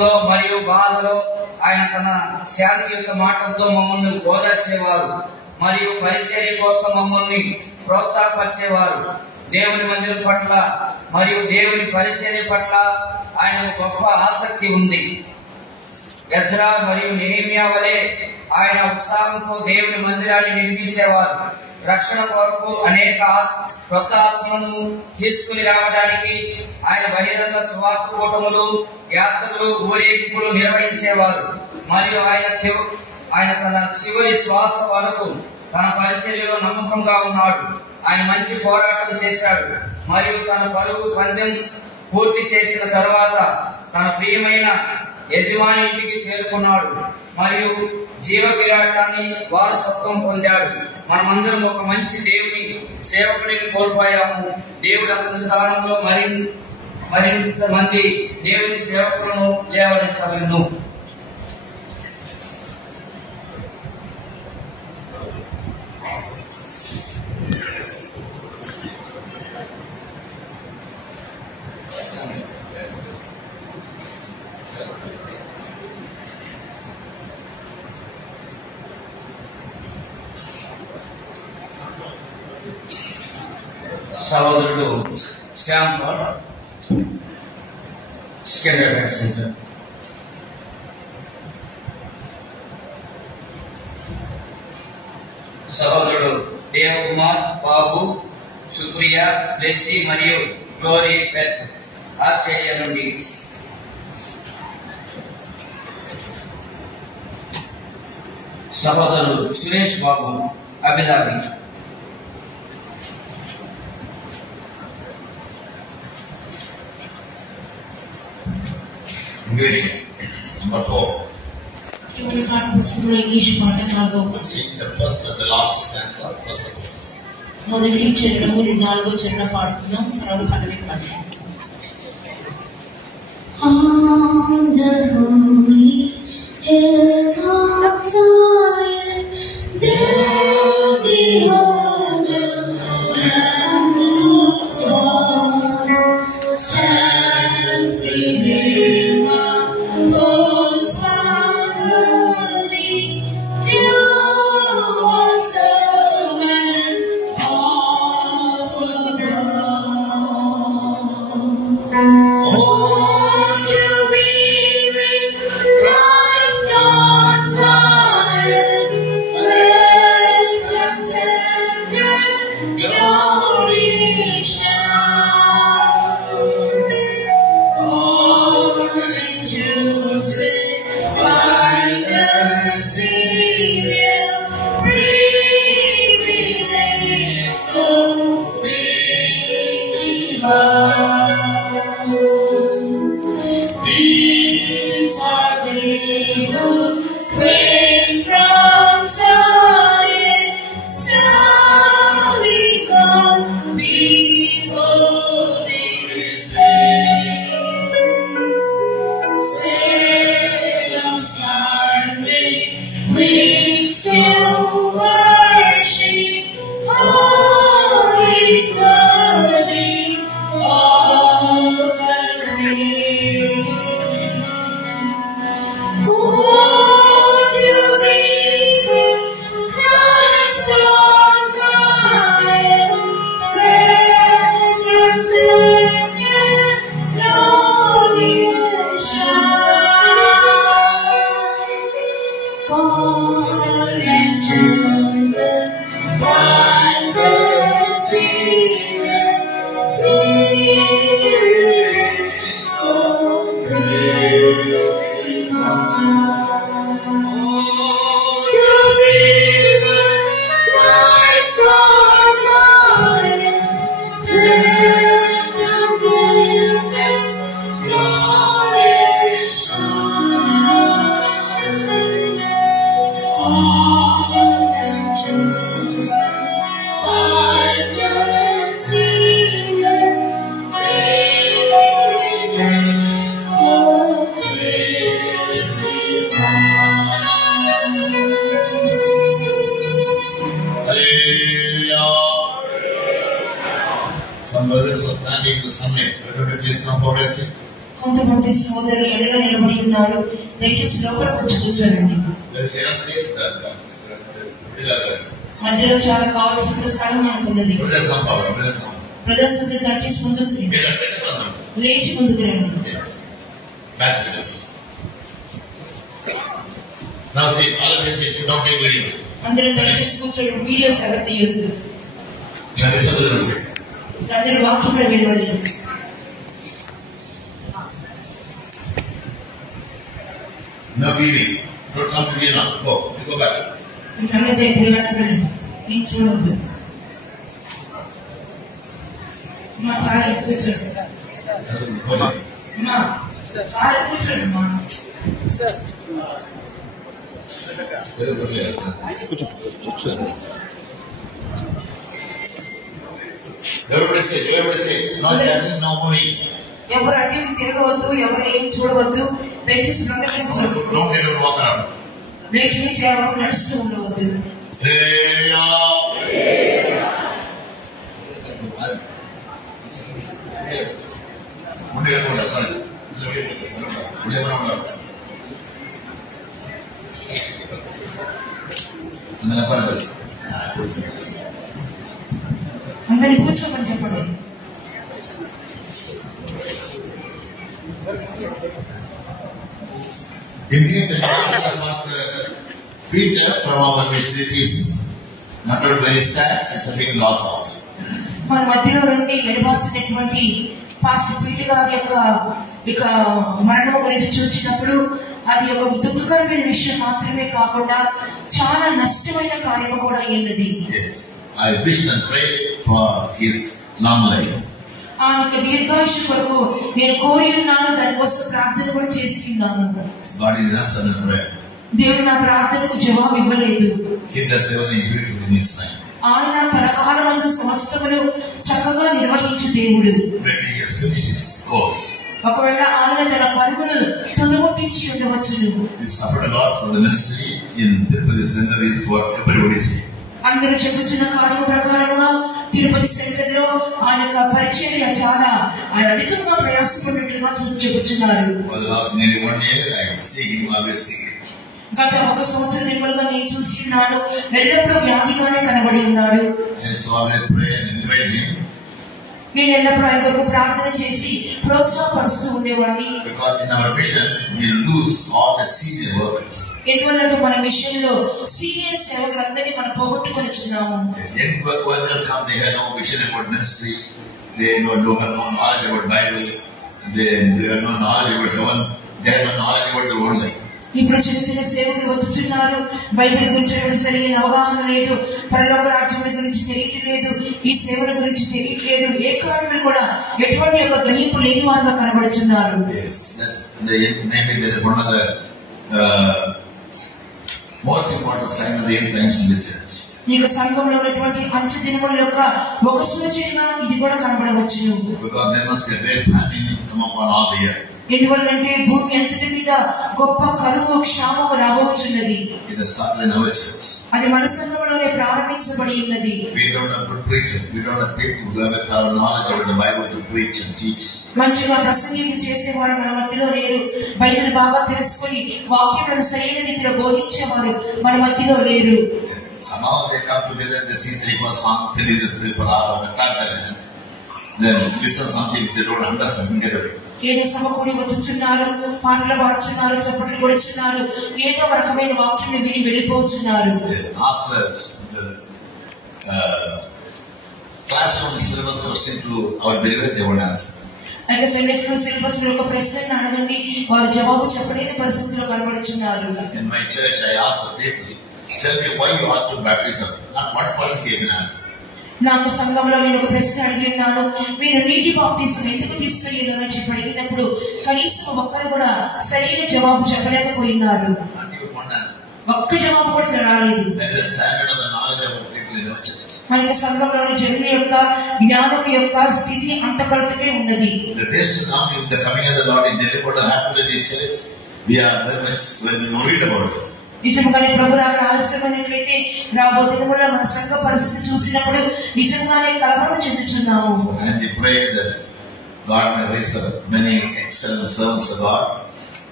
మరియు బాధలో ఆయన తన శాంతియుత మాటలతో మమ్మల్ని ఓదార్చేవారు మరియు పరిచర్య కోసం మమ్మల్ని ప్రోత్సాహపరిచేవారు. దేవుని మందిరం పట్ల మరియు దేవుని పరిచర్య పట్ల ఆయన గొప్ప ఆసక్తి ఉంది. ఎజ్రా మరియు నెహెమ్యా వలె ఆయన ఉత్సాహంతో దేవుని మందిరాన్ని నిర్మించేవారు. రక్షణ కొరకు అనేక కొత్త ఆత్మలను తీసుకుని రావడానికి ఆయన బహిరంగ సువార్త కూటములు, యాత్రలు, ఊరేగింపులు నిర్వహించేవారు. మరియు ఆయన తన చివరి శ్వాస వరకు తన పరిచర్యలో నమ్మకంగా ఉన్నాడు. ఆయన మంచి పోరాటం చేశాడు మరియు తన పరుగు పందెం పూర్తి చేసిన తర్వాత తన ప్రియమైన యజమాని ఇంటికి చేరుకున్నాడు మరియు జీవ కిరీటాన్ని వారసత్వం పొందాడు. మనమందరం ఒక మంచి దేవుని సేవకుడిని కోల్పోయాము. దేవుడు అతని స్థానంలో మరింత మంది దేవుని సేవకులను లేవనెత్తవలెను. సహోదరుడు శ్యామ్ సెకండరీ సెంటర్. సహోదరుడు దేవకుమార్, బాబు, సుప్రియా, బ్లెస్సీ మరియు గ్లోరీ బెత్ ఆస్ట్రేలియా నుండి. సహోదరుడు Suresh Babu, Abu Dhabi. English number 4. English పాఠాలు See the first and the last stanza. మొదటి చరణము 4వ చరణం పాడుతున్నాం. తర్వాత 12వ పాఠం. On the holy hill of Zion, there behold the Lamb of God stands Redeemer, God's family, few servants of God. Oh, to be with Christ on Zion, where from sacred glory shine. All chosen by the Savior, privilege so greatly bound. These are they who came from Zion, sorely gone before His face. Stand aside, we still worship, oh, He's worthy of the praise. Would you be with Christ on Zion, where your sacred glory shine? Called and chosen by the Spirit, privilege so greatly bound. To be with Christ on Zion, there comes heaven, glory shine. All and chosen by the Spirit, privilege so greatly bound. Hallelujah. Some brothers are standing in the Sunday. Everybody please come forward and sing. కొంతమంది సోదరులు ఎడలో నిలబడి ఉన్నారు. దయచేసి లోపలికి వచ్చి కూర్చోండి. మధ్యలో చాలా కావాల్సిన స్థలం మనకున్నది. ప్రదర్శన దయచేసి ముందుకు లేచి ముందుకు రండి. అందరూ దయచేసి కూర్చోండి. వీడియోస్ ఎవరు తీయొద్దు. అందరూ వాక్యంలో విడవాలి. No TV. Don't come to me now. Go back. చూడద్దు. మా చాలా కూర్చోండి. చాలా కూర్చోండి. మా Everybody say, no chatting, no moving. ఎవరు అటు తిరగవద్దు, ఎవరు ఏం చూడవద్దు. దయచేసి దయచేసి ఎవరు నడుస్తూ ఉండవద్దు. అందరినీ కూర్చోమని చెప్పండి. Bringing the Pastor Peter from our facilities, not very sad, it's a big loss also. మన మధ్యలో నుండి వెలువాసినటువంటి పాస్టర్ పీటర్ గారి యొక్క మరణం గురించి చూచినప్పుడు అది ఒక దుఃఖకరమైన విషయం మాత్రమే కాకుండా చాలా నష్టమైన కార్యం కూడా అయ్యింది. I wished and prayed for his long life. ఆ యొక్క దీర్ఘాయుష్ కొరకు నేను కోరి ఉన్నాను, దానికోసం ప్రార్థన కూడా చేసి ఉన్నాను. దేవుడు నా ప్రార్థనకు జవాబు ఇవ్వలేదు. ఆయన తన కాలమందు సమస్తములు చక్కగా నిర్వహించు దేవుడు. ఒకవేళ ఆయన తన పరుగును తుదముట్టించి ఉండవచ్చును. అందరూ చెప్పుచున్న కార్యం ప్రకారంగా తిరుపతి సెంటర్ లో ఆయన పరిచర్య చాలా ఆయన అధికంగా ప్రయాసపడినట్లుగా చెప్పుచున్నారు. గత 1 సంవత్సరం నిమ్మలుగా నేను చూసి ఉన్నాను. ఎల్లప్పుడూ వ్యాధిగానే కనబడి ఉన్నాడు. నేను ఎల్లప్పుడూ ఆయన కొరకు ప్రార్థన చేసి ప్రోత్సాహపరుస్తూ ఉండేవాడిని. ఎందువల్లంటే మన మిషన్ లో సీనియర్ సేవకులందరినీ మనం పోగొట్టుకొనిచున్నాము. ఇప్పుడు చిన్న చిన్న సేవకులు వచ్చుచున్నారు. బైబిల్ గురించి సరైన అవగాహన లేదు, పరలోక రాజ్యం గురించి తెలియట్లేదు, ఈ సేవల గురించి తెలియట్లేదు, ఏ కార్యములు కూడా ఎటువంటి ఒక గ్రహింపు లేని వారుగా కనబడుతున్నారు. ఈ సంఘంలో ఉన్నటువంటి అంచె దినముల యొక్క ఒక సూచనగా ఇది కూడా కనబడవచ్చు. ఎందువల్లంటే భూమి అంతటి మీద గొప్ప కరువు క్షామము రాబోతున్నది. అది మన సంఘంలోనే ప్రారంభించబడి ఉన్నది. మంచిగా ప్రసంగం చేసేవారు మన మధ్యలో లేరు. బైబిల్ బాగా తెలుసుకుని వాక్యాలను సరైన రీతిలో బోధించేవారు మన మధ్యలో లేరు. ఏదో సమకూడి వచ్చుచున్నారు, పాటలు పాడుచున్నారు, చప్పట్లు కొడుచున్నారు, ఏదో ఒక రకమైన వాక్యం విని వెళ్ళిపోతున్నారు. అయితే సండే స్కూల్ సిలబస్ లో ఒక ప్రశ్న అడగండి, వారు జవాబు చెప్పలేని పరిస్థితిలో కనబడుచున్నారు. నాకు సంఘంలో నేను ఒక ప్రశ్న అడిగి ఉన్నాను, మీరు నీటి బాప్టిజం ఎందుకు తీసుకెళ్ళారని చెప్పి అడిగినప్పుడు కనీసం ఒక్కరు కూడా సరైన జవాబు చెప్పలేకపోయినారు. ఒక్క జవాబు కూడా రాలేదు. మన సంఘంలోని జనుల యొక్క జ్ఞానం యొక్క స్థితి అంత కొరతగా ఉన్నది. నిజంగానే ప్రభు రాకడ ఆలస్యమైనట్లయితే రాబోతున్న వల్ల మన సంఘ పరిస్థితి చూసినప్పుడు నిజంగానే కలవరం చెందుతున్నాము. God may raise up many excellent servants of God,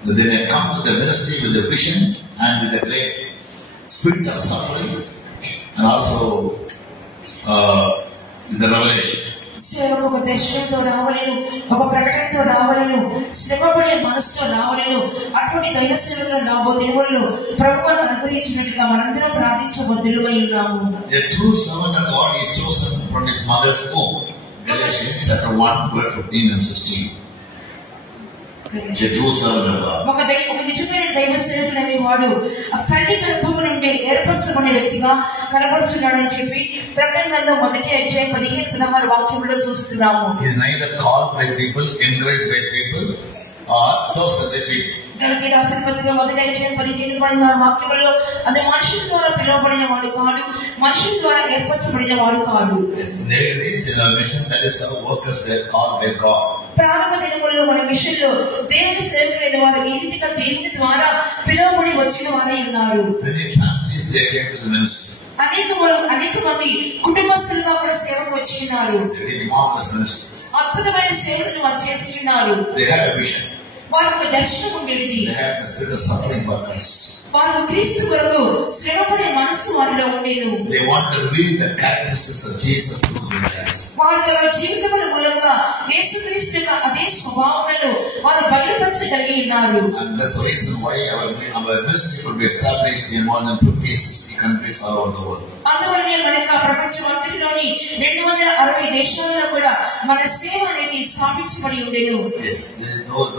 that they may come to the ministry with the vision and with the great spirit of suffering, and also with the revelation. సేవకు ఒక దర్శనంతో రావాలను, ఒక ప్రకటనతో రావాలను, శ్రమపడే మనసుతో రావాలను. అటువంటి దైవ సేవకులు రాబో దినములలో ప్రభువును అనుగ్రహించినట్లుగా మనందరం ప్రార్థించబద్దులమై ఉన్నాము. A true servant of God is chosen from his mother's womb. Galatians chapter 1 verse 15 and 16. A true servant of God. ఒక నిజమైన దైవ సేవకుడు అనేవాడు తల్లి గర్భము నుండి ఏర్పరచబడిన వ్యక్తిగా కనబడుతున్నాడని చెప్పి ప్రకటనలో 1:15-16 వాక్యంలో చూస్తున్నాము. He is neither called by people, encouraged by people, or chosen by people. గలతీ రాసిన పత్రిక 1:15-16 వాక్యములలో అది మనుషుల ద్వారా పిలువబడిన వాడు కాదు, మనుషుల ద్వారా ఏర్పరచబడిన వాడు కాదు. There is in our mission, that is our workers, they are called by God. ప్రారంభ దినములలో మన మిషన్లో దేవుని సేవకులైన వారు ఈ రీతిగా దేవుని ద్వారా పిలువబడి వచ్చిన వారై ఉన్నారు. Many families they came to the ministry. అనేక మంది కుటుంబస్తులుగా కూడా సేవకు వచ్చి ఉన్నారు. They did marvelous ministries. అద్భుతమైన సేవలు వారు చేసి ఉన్నారు. They had a vision. వారికి దర్శనం ఉండేది. They had the spirit of suffering for Christ. వారు క్రీస్తు కొరకు శ్రమపడే మనస్సు వారిలో ఉండేను. They want to read the characteristics of Jesus through their lives. వారి తమ జీవితముల మూలంగా యేసుక్రీస్తు యొక్క అదే స్వభావములను వారు బయలుపరచగలిగి ఉన్నారు. And that's the reason why our ministry could be established in more than 50-60 countries all over the world. అందువల్లనే మన యొక్క ప్రపంచమంతటిలోని 260 దేశాలలో కూడా మన సేవ అనేది స్థాపించబడి ఉండేను. Yes,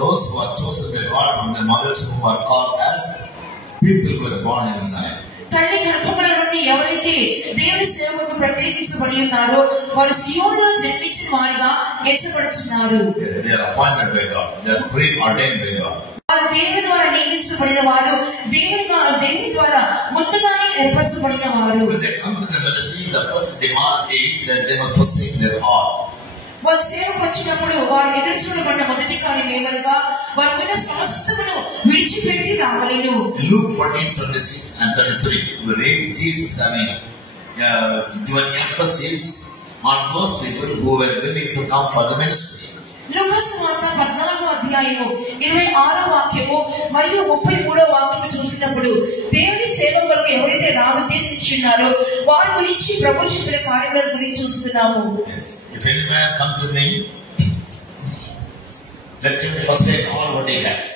those who are chosen by God from their mothers who are called as people who are born in Zion. తల్లి గర్భముల నుండి ఎవరైతే దేవుని సేవకు ప్రత్యేకించబడి ఉన్నారో వారు సియోనులో జన్మించిన వారిగా ఎంచబడుతున్నారు. They are appointed by God. They are preordained by God. వారు దేవుని ద్వారా నియమించబడిన వారు, దేవుని ద్వారా ముందుగానే ఏర్పరచబడిన వారు. When they come to the ministry, the first demand is that they must forsake their all. వారు సేవకు వచ్చినప్పుడు వారు ఎదురు చూడబడిన మొదటి కార్యం ఏమనగా వారికున్న సమస్తమును విడిచిపెట్టి రావలేను. Luke 14:26 and 33, we read Jesus having given emphasis on those people who were willing to come for the ministry. లూకా సువార్త 14:26 వాక్యము మరియు 33 వాక్యము చూసినప్పుడు దేవుని సేవ కొరకు ఎవరైతే రానుద్దేశించున్నారో వారి గురించి ప్రభు చెప్పిన కార్యముల గురించి చూస్తున్నాము. If any man come to me, let him forsake all what he has.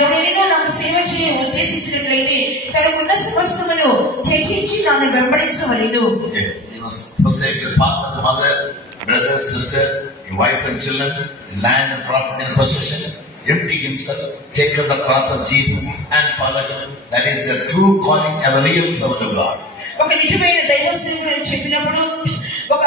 ఎవరైనా నాకు సేవ చేయ ఉద్దేశించినట్లయితే తనకున్న సమస్తమును త్యజించి నన్ను వెంబడించవలెను. Yes, he must forsake his father, mother, brother, sister, your wife and children, his land and property and possession, empty himself, take up the cross of Jesus and follow him. That is the true calling of a real servant of God. ఒక నిజమైన దైవ సేవకుడు చెప్పినప్పుడు ఒక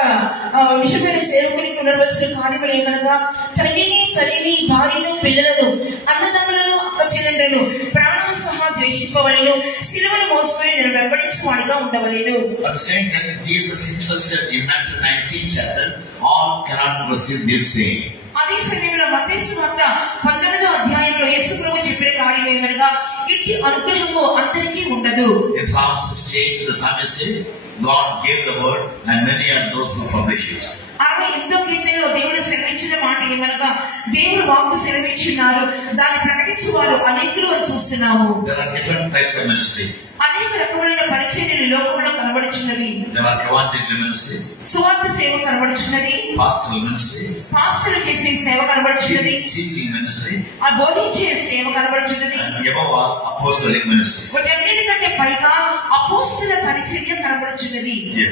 నిజమైన సేవకునికి ఉండవలసిన కార్యములు ఏమనగా తల్లిని భార్యను పిల్లలను అన్నదమ్ములను అక్క చెల్లెండ్లను ప్రాణము సహా ద్వేషింపవలెను, సిలువను మోసుకొని నేను వెంబడించువాడిగా ఉండవలెను. At the same time, Jesus himself said in Matthew 19 chapter, all cannot receive this same. అదే సమయంలో మత్తయి సువార్త 19వ అధ్యాయంలో యేసుప్రభు చెప్పిన కార్యం ఏమనగా ఇట్టి అనుగ్రహము అందరికీ ఉండదు. In Psalm 16, the psalmist says, God gave the word and many are those who publish it. 68వ కీర్తనలో దేవుడు సెలవించిన మాట ఏమనగా దేవుడు వాక్కు సెలవించున్నారు, దాన్ని ప్రకటించు వారు అనేకులు అని చూస్తున్నాము. There are different types of ministries. అనేక రకమైన పరిచర్యలు లోకంలో కనబడుచున్నవి. There are evangelical ministries, సువార్త సేవ కనబడుచున్నది, pastoral ministries, పాస్టర్లు చేసే సేవ కనబడుచున్నది, teaching ministry, ఆ బోధించే సేవ కనబడుచున్నది, and above all, apostolic ministries. వీటన్నిటికంటే పైగా అపోస్తలుల పరిచర్య కనబడుచున్నది. Yes,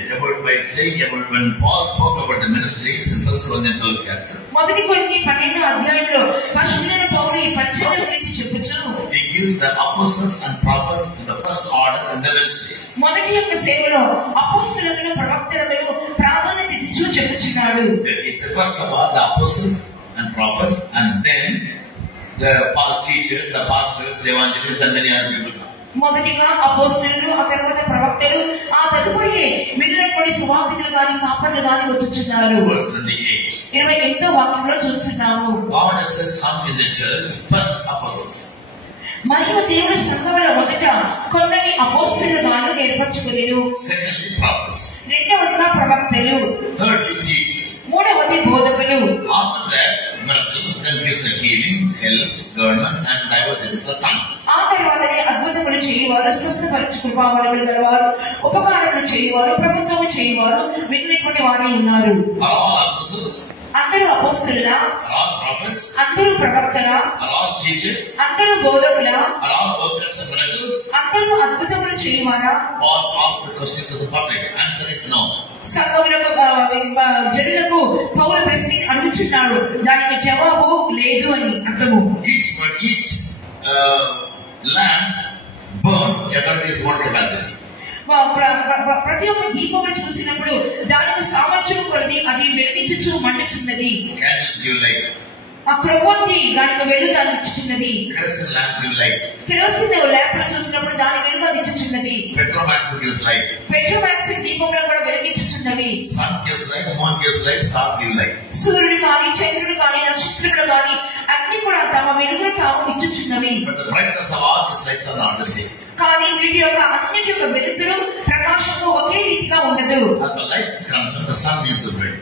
when Paul spoke about the ministries in 1 Corinthians 12 chapter, మొదటి కొరింథీ 12వ అధ్యాయంలో పరిశుద్ధుడైన పౌలు ఈ పరిచర్య గురించి చెప్పుచు he gives the apostles and prophets in the first order in the ministries. మొదటి యొక్క సేవలో అపోస్తలులను ప్రవక్తలను ప్రాధాన్యత ఇచ్చి చెప్పుచున్నాడు. He said first of all the apostles and prophets, and then the teachers, the pastors, the evangelists, and many other people. మొదటిగా అపోస్తలులు, ఆ తర్వాత ప్రవక్తలు, ఆ తదుపరి మిగిలినటువంటి సువార్తికులు గాని కాపర్లు గాని వచ్చుచున్నారు. 28వ వాక్యంలో చూస్తున్నాము. God has sent some in the church, first apostles. మరియు దేవుడు సంఘములో మొదట కొందరిని అపోస్తలులు గాను ఏర్పరచుకొనెను. Secondly, prophets. రెండవదిగా ప్రవక్తలు. Thirdly, teachers. మూడవది బోధకులు. After that, helps, governments, and diversities of tongues. ఆ తర్వాతనే అద్భుతములు చేయవారు, స్వస్థపరచు కృపావరములు గలవారు, ఉపకారములు చేయవారు, ప్రభుత్వము చేయవారు, మిగిలినటువంటి వారే ఉన్నారు. Are all apostles? అందరూ అపోస్తలులా? Are all prophets? అందరూ ప్రవక్తలా? Are all teachers? అందరూ బోధకులా? Are all workers of miracles? అందరూ అద్భుతములు చేయవారా? Paul asks the question to the public. Answer is no. సంఘములకు జనులకు పౌలు ప్రశ్న అడుగుచున్నాడు, దానికి జవాబు లేదు అని అర్థము. Each lamp burns according to its own capacity. ప్రతి ఒక్క దీపమును చూసినప్పుడు దానికి సామర్థ్యం కొలది అది వెలిగించుచు మండుచున్నది. Candles give light. ఆ క్రొవ్వొత్తి దానికి వెలుగుదలను ఇచ్చుచున్నది. Kerosene lamp gives light. Kerosene lamp చూసినప్పుడు దాని వెలుగు ఇచ్చుచున్నది. Petromax gives light. పెట్రోమాక్స్ దీపములను కూడా వెలిగించుచున్నవి. Sun gives light, moon gives light, stars give light. సూర్యుడు కానీ, చంద్రుడు కానీ, నక్షత్రములు కానీ అన్ని కూడా తమ వెలుగును తాము ఇచ్చుచున్నవి. But the brightness of all these lights are not the same. కానీ వీటి యొక్క అన్నిటి యొక్క వెలుతురు ప్రకాశము ఒకే రీతిగా ఉండదు. As the light is concerned, the sun is the bright.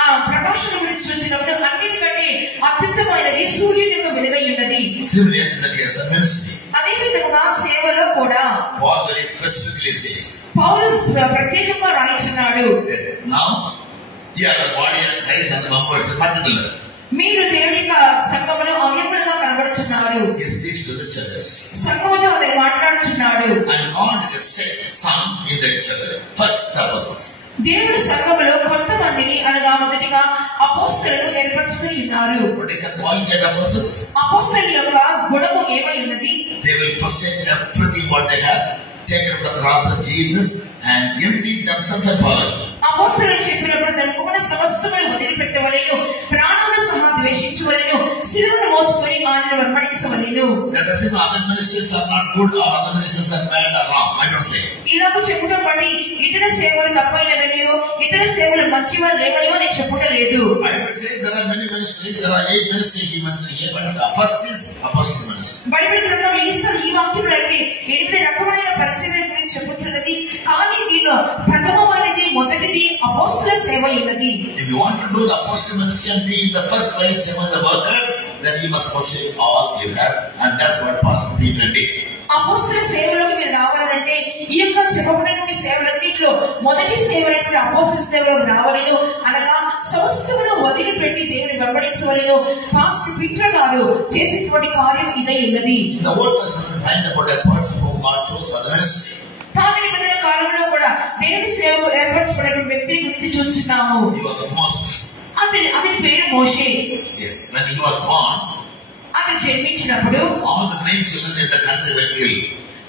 ఆ ప్రకాశం గురించి చూసినప్పుడు అన్నిటికంటే అత్యుత్తమైనది సూర్యుని యొక్క వెలుగై ఉన్నది. Similarly, in the case of ministry, అదే విధంగా సేవలో కూడా Paul very specifically says, పౌలు ప్రత్యేకంగా రాయించున్నాడు, now here the body of Christ and the members in particular. మీరు దేవుని యొక్క సంఘములో అవయములుగా కనబడుచున్నారు. He speaks to the church. సంఘముతో అతను మాట్లాడుచున్నాడు. And God has set some in the church. First the apostles. దేవుడు సంఘములో కొంతమందిని అనగా మొదటిగా అపోస్తలులను ఏర్పరచుకుని ఉన్నారు. What is the quality of the apostles? అపోస్తలుల యొక్క గుణము ఏమై ఉన్నది? They will forsake everything what they have, take up the cross of Jesus and empty themselves and follow. అపోస్తలులు చెప్పినప్పుడు తన కుమార సమస్తమును వదిలిపెట్టవలెను, ప్రాణమును సహా ద్వేషించవలెను, శిలువను మోసుకొని ఆయనను వెంబడించవలెను. That doesn't mean other ministries are not good or other ministries are bad or wrong. I don't say. ఇలాగ చెప్పడం బట్టి ఇతర సేవలు తప్పైనవనియో ఇతర సేవలు మంచివా లేవనియో నేను చెప్పడం లేదు. I would say there are many ministries, there are 8 ministries he mentioned here, but the first is apostle ministry. Bible గ్రంథంలో ఈ వాక్యంలో అయితే 8 రకమైన పరిచర్య గురించి చెప్పుచున్నది. కానీ దీనిలో ప్రథమమైనది మొదటిది అపోస్తల సేవ ఉన్నది. If you want to do the apostle ministry and be in the first place among the workers, then you must forsake all you have, and that's what Pastor Peter did. అపోస్తల సేవలోకి మీరు రావాలంటే ఈ యొక్క చెప్పబడినటువంటి సేవలన్నింటిలో మొదటి సేవలైనటువంటి అపోస్తల సేవలోకి రావాలను, అనగా సమస్తమును వదిలిపెట్టి దేవుని వెంబడించవలెను. పాస్టర్ పీటర్ గారు చేసినటువంటి కార్యం ఇదై ఉన్నది. The Old Testament find about a person whom God chose for the ministry. పాత నిబంధన కాలంలో కూడా దేవుని సేవకు ఏర్పరచబడిన వ్యక్తిని గురించి చూస్తున్నాము. He was Moses. అతని పేరు మోషే. Yes, when he was born, అతను జన్మించినప్పుడు all the male children in the country were killed.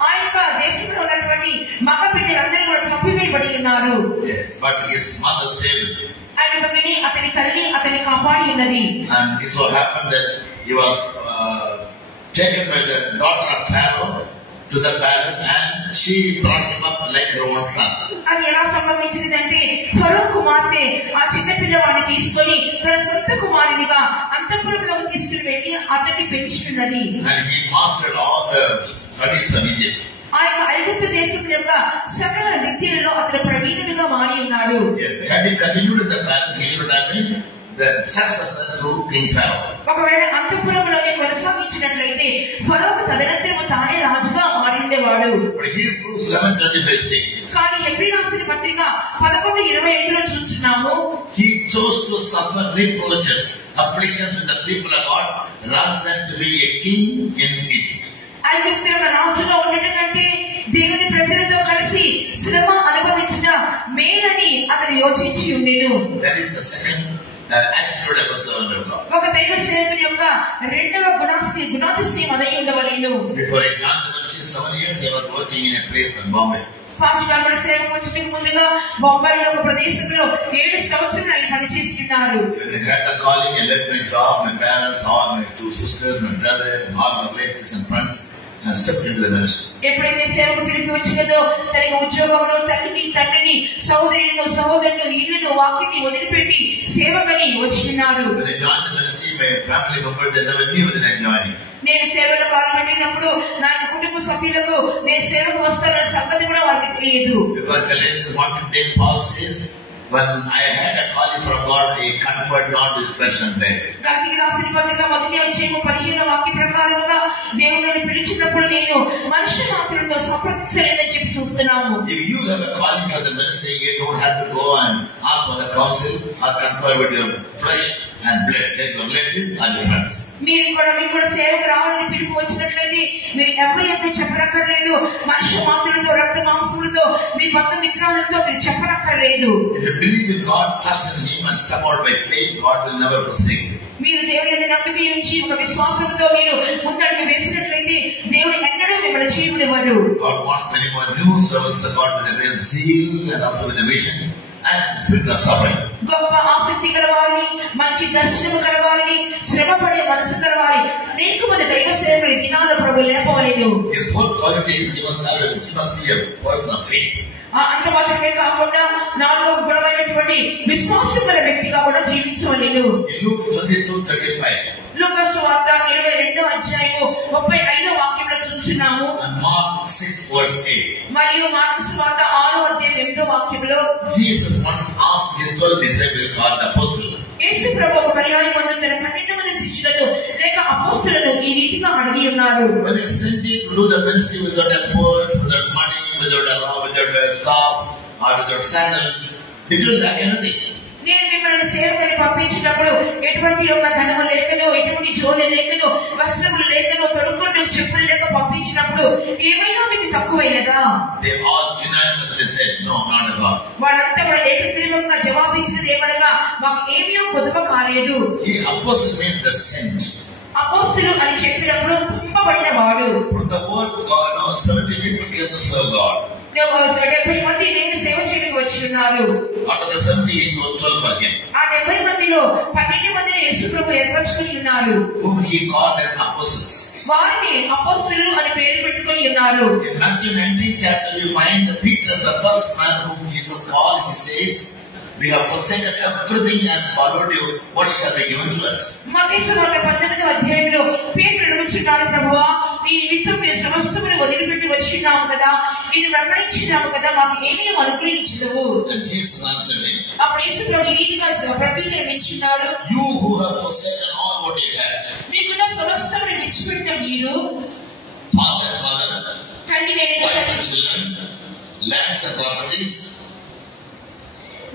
ఆ యొక్క దేశంలో ఉన్నటువంటి మగ బిడ్డలందరూ కూడా చంపివేయబడి ఉన్నారు. Yes, but his mother saved him. ఆయన మగని అతని తల్లి అతని కాపాడి ఉన్నది. And it so happened that he was taken by the daughter of Pharaoh to the palace, and she brought him up like her own son. అది ఎలా సంభవించిందంటే ఫరో కుమార్తె ఆ చిన్న పిల్లవాడిని తీసుకొని తన సొంత కుమారునిగా అంతఃపురంలోకి తీసుకుని వెళ్ళి అతన్ని పెంచుతున్నది. And he mastered all the studies of Egypt. ఆ యొక్క ఐగుప్తు దేశం యొక్క సకల విద్యలలో అతను ప్రవీణుడిగా మారి ఉన్నాడు. Had he continued in the palace, he should have been the successor to King Pharaoh. ఒకవేళ అంతఃపురంలోనే కొనసాగించినట్లయితే ఫరోకు తదనంతరము తానే రాజుగా మారి ఉండేవాడు. But Hebrews 11:25 says, కానీ హెబ్రీ రాసిన పత్రిక 11:25లో చూస్తున్నాము, he chose to suffer reproaches, afflictions with the people of God, rather than to be a king in Egypt. ఐగుప్తు యొక్క రాజుగా ఉండటం కంటే దేవుని ప్రజలతో కలిసి శ్రమ అనుభవించిన మేలని అతను యోచించి ఉండేను. That is the second attitude of a servant of God. ఒక దైవ సేవకుని యొక్క రెండవ గుణాతిశయం అదై ఉండవలేను. Before he began to ministry 7 years, he was working in a place in Bombay. Pastor గారు కూడా సేవకు వచ్చేందుకు ముందుగా బొంబాయిలో ఒక ప్రదేశంలో 7 సంవత్సరాలు ఆయన పనిచేసి ఉన్నారు. When I had the calling, I left my job, my parents, all my 2 sisters, my brother, all my relatives and friends, and stepped into the ministry. ఎప్పుడైతే సేవకు పిలిపి వచ్చినదో తన ఉద్యోగంలో తల్లిని తండ్రిని సహోదరులను ఇల్లును వాకిని వదిలిపెట్టి సేవకని వచ్చినారు. When I joined the ministry, my family members, they never knew that I joined. నేను సేవలో కాలం పెట్టినప్పుడు నా కుటుంబ సభ్యులకు నేను సేవకు వస్తానన్న సంగతి కూడా వారికి తెలియదు. Because Galatians 1:15 Paul says, when I had a calling from God, he he conferred not with flesh and blood. గలతీయులకు రాసిన పత్రిక 1:15 వాక్య ప్రకారంగా దేవుని పిలిచినప్పుడు నేను మనుష్య మాత్రలతో సంప్రదించలేదని చెప్పి చూస్తున్నాము. If you have a calling for the ministry, you don't have to go and ask for the counsel or confer with your flesh and blood. Then your ladies are your friends. మీకు కూడా సేవకు రావాలని పిలుపు వచ్చినట్లయితే మీరు ఎవరు చెప్పనక్కర్లేదు. మనుష్య మాత్రలతో రక్త మాంసములతో మీ బంధు మిత్రాలతో మీరు చెప్పనక్కర్లేదు. If you believe in God, trust in Him and step out by faith, God will never forsake you. మీరు దేవుని యందు నమ్మిక ఉంచి ఒక విశ్వాసంతో మీరు ముందడుగు వేసినట్లయితే దేవుడు ఎన్నడూ మిమ్మల్ని చేయనివ్వరు. God wants many more new servants of God with a real zeal and also with a vision and spirit of suffering. గొప్ప ఆసక్తి గల వారిని, మంచి దర్శనం గల వారిని, శ్రమపడే మనసు గల వారి అనేక మంది దైవ సేవకులు దినాల ప్రభు లేపవలేదు. His whole quality is he must be a person of faith. అంత మాత్రమే కాకుండా నాలుగవ గుణమైనటువంటి విశ్వాసం గల వ్యక్తిగా కూడా జీవించవలేదు. Luke 22:35. లూకా సువార్త 22:35 వాక్యంలో చూస్తున్నాము. And Mark 6:8. మరియు మార్కు సువార్త 6:8 వాక్యంలో Jesus once asked his 12 disciples or the apostles. యేసు ప్రభు ఒక పర్యాయం తన 12 మంది శిష్యులను లేక అపోస్తలులను ఈ రీతిగా అడిగి ఉన్నారు. When he sent you to do the ministry without efforts, without money, without a staff or without sandals, did you lack anything? నేను మిమ్మల్ని సేవకుని పంపించినప్పుడు ఎటువంటి యొక్క ధనము లేకను, ఎటువంటి జోలి లేకను, వస్త్రములు లేకను, తొడుక్కొని చెప్పులు లేక పంపించినప్పుడు ఏమైనా మీకు తక్కువైనదా? They all unanimously said, no, not at all. వాళ్ళంతా కూడా ఏకగ్రీవంగా జవాబిచ్చినది ఏమనగా మాకు ఏమీ కొదువ కాలేదు. He apostle meant the sent. అపోస్తలు అని చెప్పినప్పుడు పంపబడిన వాడు. From the word God, now 70 people came to serve God. 70 మంది నేను సేవ చేయడానికి వచ్చి ఉన్నారు. Out of the 70, it was 12 again. ఆ 70 మందిలో 12 మందిని యేసు ప్రభు ఏర్పరచుకొని ఉన్నారు. Whom he called as apostles. వారిని అపోస్తలులు అని పేరు పెట్టుకొని ఉన్నారు. In Matthew 19 chapter, you find Peter, the first man whom Jesus called. He says, we have forsaken everything and followed you. What shall be given to us? మత్తయి సువార్త 19వ అధ్యాయంలో పేతురు అడుగుచున్నాడు, ప్రభువా నీ నిమిత్తం మేము సమస్తమును వదిలిపెట్టి వచ్చినాము కదా, నిన్ను వెంబడించినాము కదా, మాకు ఏమి నువ్వు అనుగ్రహించదువు? And Jesus answered him, అప్పుడు యేసు ప్రభు ఈ రీతిగా ప్రత్యుత్తరం ఇచ్చున్నాడు, you who have forsaken all what you had, మీకున్న సమస్తమును విడిచిపెట్టిన మీరు, father and mother, తండ్రి wife and children, lands and properties,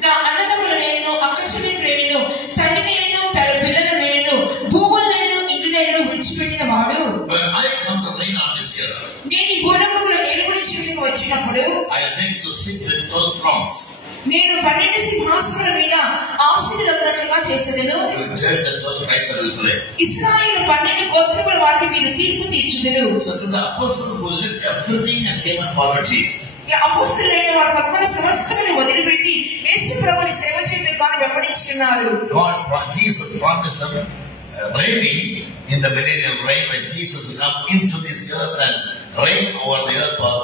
నా అన్నదమ్ములు నేను, అక్క చెల్లెలు నేను, తండ్రి నేను, తన పిల్లలు నేను, భూములు నేను, ఇల్లు నేను విడిచిపెట్టిన వాడు, when I come to reign on this earth, నేను ఈ భూలోకంలో ఏలుబడి చేయడానికి వచ్చినప్పుడు I make you sit with 12 thrones. నేను 12 సింహాసనాల మీద ఆసీనులున్నట్లుగా చేసేదను. You judge the 12 tribes of Israel. ఇశ్రాయేలు 12 గోత్రముల వారికి మీరు తీర్పు తీర్చుదురు. So to the apostles who left everything and came and followed Jesus, ఈ అపోస్తలులైన వారు పక్కన సమస్తమును వదిలిపెట్టి యేసు ప్రభువుని సేవ చేయడానికి గాను వెంబడించుతున్నారు. Jesus promised them reigning in the millennial reign when Jesus will come into this earth and reign over the earth for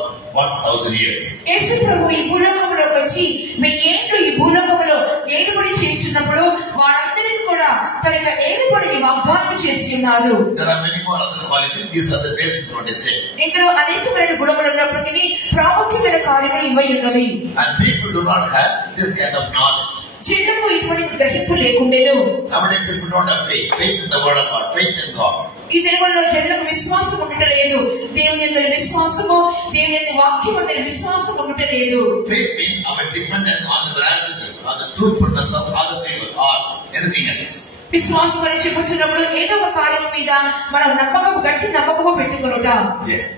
1000 years. యేసు ప్రభు ఈ భూలోకంలోకి వచ్చి 1000 ఏళ్లు ఈ భూలోకంలో ఏలుబడి చేయించినప్పుడు వారందరికీ కూడా తన ఏలుబడిని వాగ్దానం చేసి ఉన్నారు. There are many more other qualities. These are the basics what they say. ఇందులో అనేకమైన గుణములు ఉన్నప్పటికీ ప్రాముఖ్యమైన కార్యములు ఇవై ఉన్నవి. And people do not have this kind of knowledge. జనులకు ఇటువంటి గ్రహింపు లేకుండేను. Nowadays people don't have faith. Faith in the word of God. Faith in God. ఈ దినములలో జనులకు విశ్వాసం ఉండలేదు. దేవుని యందు విశ్వాసము, దేవుని యందు వాక్యం యందు విశ్వాసం ఉండలేదు. Faith means our dependence on the veracity, on the truthfulness of other people or anything else. విశ్వాసం అని చెప్పుచున్నప్పుడు ఏదో ఒక కార్యం మీద మనం నమ్మకం, గట్టి నమ్మకము పెట్టుకొనుట. Yes.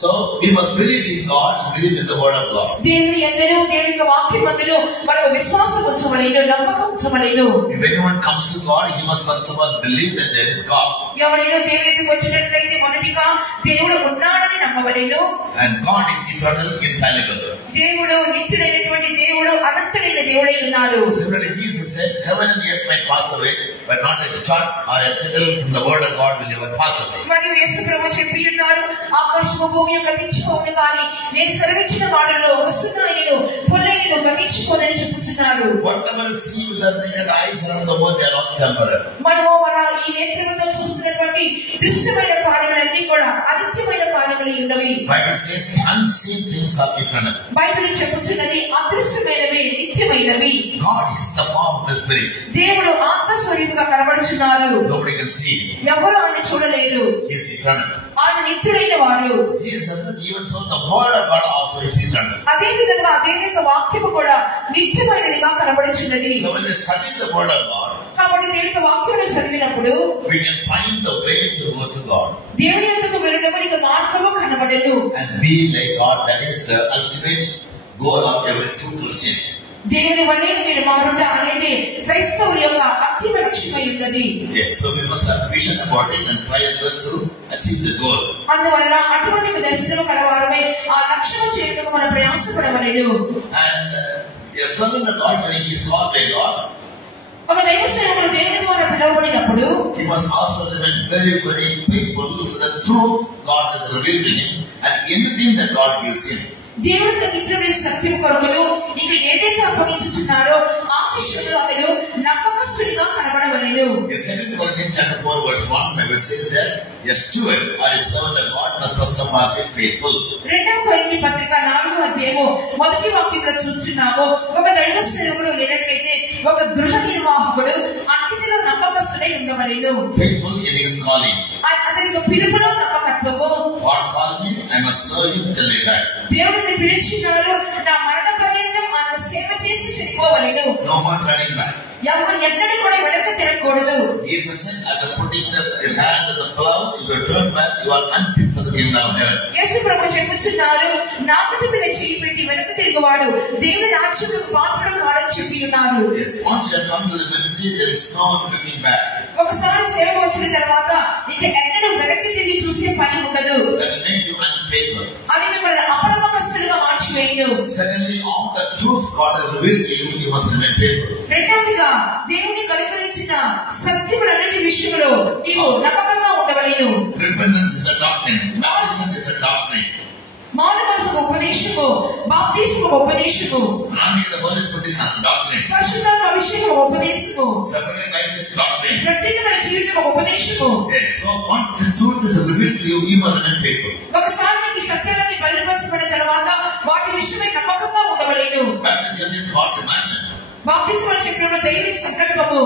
So we must believe in God and believe in the word of God. దేవుని యందును, దేవుని యొక్క వాక్యం యందును మనకు విశ్వాసం ఉంచవలెను, నమ్మకం ఉంచవలెను. If anyone comes to God, he must first of all believe that there is God. ఎవరైనా దేవుని దగ్గరికి వచ్చినట్లయితే మొదటిగా దేవుడు ఉన్నాడని నమ్మవలెను. And God is eternal, infallible. దేవుడు నిత్యుడైనటువంటి దేవుడు, అనంతుడైన దేవుడై ఉన్నాడు. Similarly, Jesus said, heaven and earth might pass away, but not a jot or a tittle from the word of God will ever pass away. మరియు యేసు ప్రభు చెప్పి ఉన్నారు, ఆకాశము భూమి గతించిపోవును కానీ నేను సెలవిచ్చిన మాటల్లో ఒక సున్నాయిను పొల్లైను గతించిపోదని చెప్పుచున్నాడు. Whatever you see with the naked eyes around the world, they are all temporary. మనము మన ఈ ఈ నేత్రముతో చూస్తున్నటువంటి దృశ్యమైన కార్యములన్నీ కూడా అనిత్యమైన కార్యములు ఉన్నవి. Bible says unseen things are eternal. Bible చెప్పుచున్నది అదృశ్యమైనవి నిత్యమైనవి. God is the form of the spirit. దేవుడు ఆత్మస్వరూపిగా కనబడుచున్నారు. Nobody can see. ఎవరు ఆయన చూడలేరు. He is eternal. ఆయన నిత్యుడైన వారు. Jesus, even so, the word of God also is eternal. అదే విధంగా దేవుని యొక్క వాక్యము కూడా నిత్యమైనదిగా కనబడుచున్నది. So when we study the word of God, కాబట్టి దేవుని యొక్క వాక్యమును చదివినప్పుడు we can find the way to go to God దేవుని యొద్దకు వెళ్ళడానికి మార్గము కనబడెను. and be like God. That is the ultimate goal of every true Christian. దేవుని వలె మీరు మారుట అనేది క్రైస్తవుల యొక్క అంతిమ లక్ష్యమై ఉన్నది. Yes, so we must have vision about it and try our best to achieve the goal. అందువలన అటువంటి దర్శనం కలవారమే ఆ లక్ష్యం చేరుటకు మనం ప్రయాసపడవలెను. And a servant of God, when he is called by God, ఒక దైవ సేవకుడు దేవుని ద్వారా పిలువబడినప్పుడు he must also remain very, very faithful to the truth God has revealed to him and anything that God gives him. దేవుడు ప్రతిజ్ఞ సత్యం కొరకును ఇక ఏదైతే అప్పగించుచున్నారో ఆ విషయంలో అతడు నమ్మకస్తుడిగా కనబడవలెను. In 2 Corinthians chapter 4 verse 1, Bible says that a steward or a servant of God must first of all be faithful. 2 కొరింథీ పత్రిక 4వ అధ్యాయము మొదటి వాక్యంలో చూస్తున్నాము, ఒక దైవ సేవకుడు లేనట్లయితే ఒక గృహ నిర్వాహకుడు అన్నిటిలో నమ్మకస్తుడై ఉండవలెను. Faithful in his calling. అతని యొక్క పిలుపులో నమ్మకత్వము. God called me, I must serve him till I die. దేవుడిని పిలిచినాడు, నా మరణ పర్యంతం ఆయన సేవ చేసి చనిపోవలెను. No more turning back. ఎవరు ఎన్నడూ కూడా వెనక్కి తిరగకూడదు. Jesus said, after putting the hand on the plow, if you turn back, you are unfit for the kingdom of heaven. యేసు ప్రభు చెప్పుచున్నారు, నాగటి మీద చేయి పెట్టి వెనక్కి తిరుగువాడు దేవుని రాజ్యంలో పాత్రుడు కాడని చెప్పి ఉన్నారు. Yes, once you come to the ministry, there is no looking back. ఒకసారి సేవకు వచ్చిన తర్వాత ఇక ఎన్నడూ వెనక్కి తిరిగి చూసే పని ఉండదు. That will make you unfaithful. అది మిమ్మల్ని అపనమ్మకస్తులుగా మార్చివేయను. Secondly, all the truth God has revealed to you, you must remain faithful. రెండవదిగా దేవుని కనుగరించిన సత్యములన్నిటి విషయంలో నీవు నమ్మకంగా ఉండవలెను. Repentance is a doctrine. Baptism is a doctrine. మారు మనసుకు ఉపదేశము, బాప్తిస్మము ఉపదేశము, Anointing the Holy Spirit is a doctrine. పరిశుద్ధాత్మ అభిషేకం ఉపదేశము, Separate life is doctrine. ప్రత్యేకమైన జీవితం ఉపదేశము. Yes, so once the truth is revealed to you, you must remain faithful. ఒకసారి నీకు సత్యాన్ని బయలుపరచబడిన తర్వాత వాటి విషయమై నమ్మకంగా ఉండవలెను. Baptism is God commandment. బాప్తిస్మం చెప్పిన దేవుని సంకల్పము.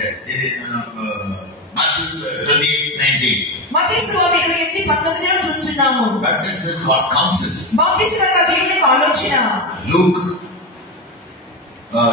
Yes, it is Matthew 28:19. మత్తయి సువార్త 28:19 చూస్తున్నాము. Baptism is God's counsel. బాప్తిస్మం దేవుని యొక్క ఆలోచన. Luke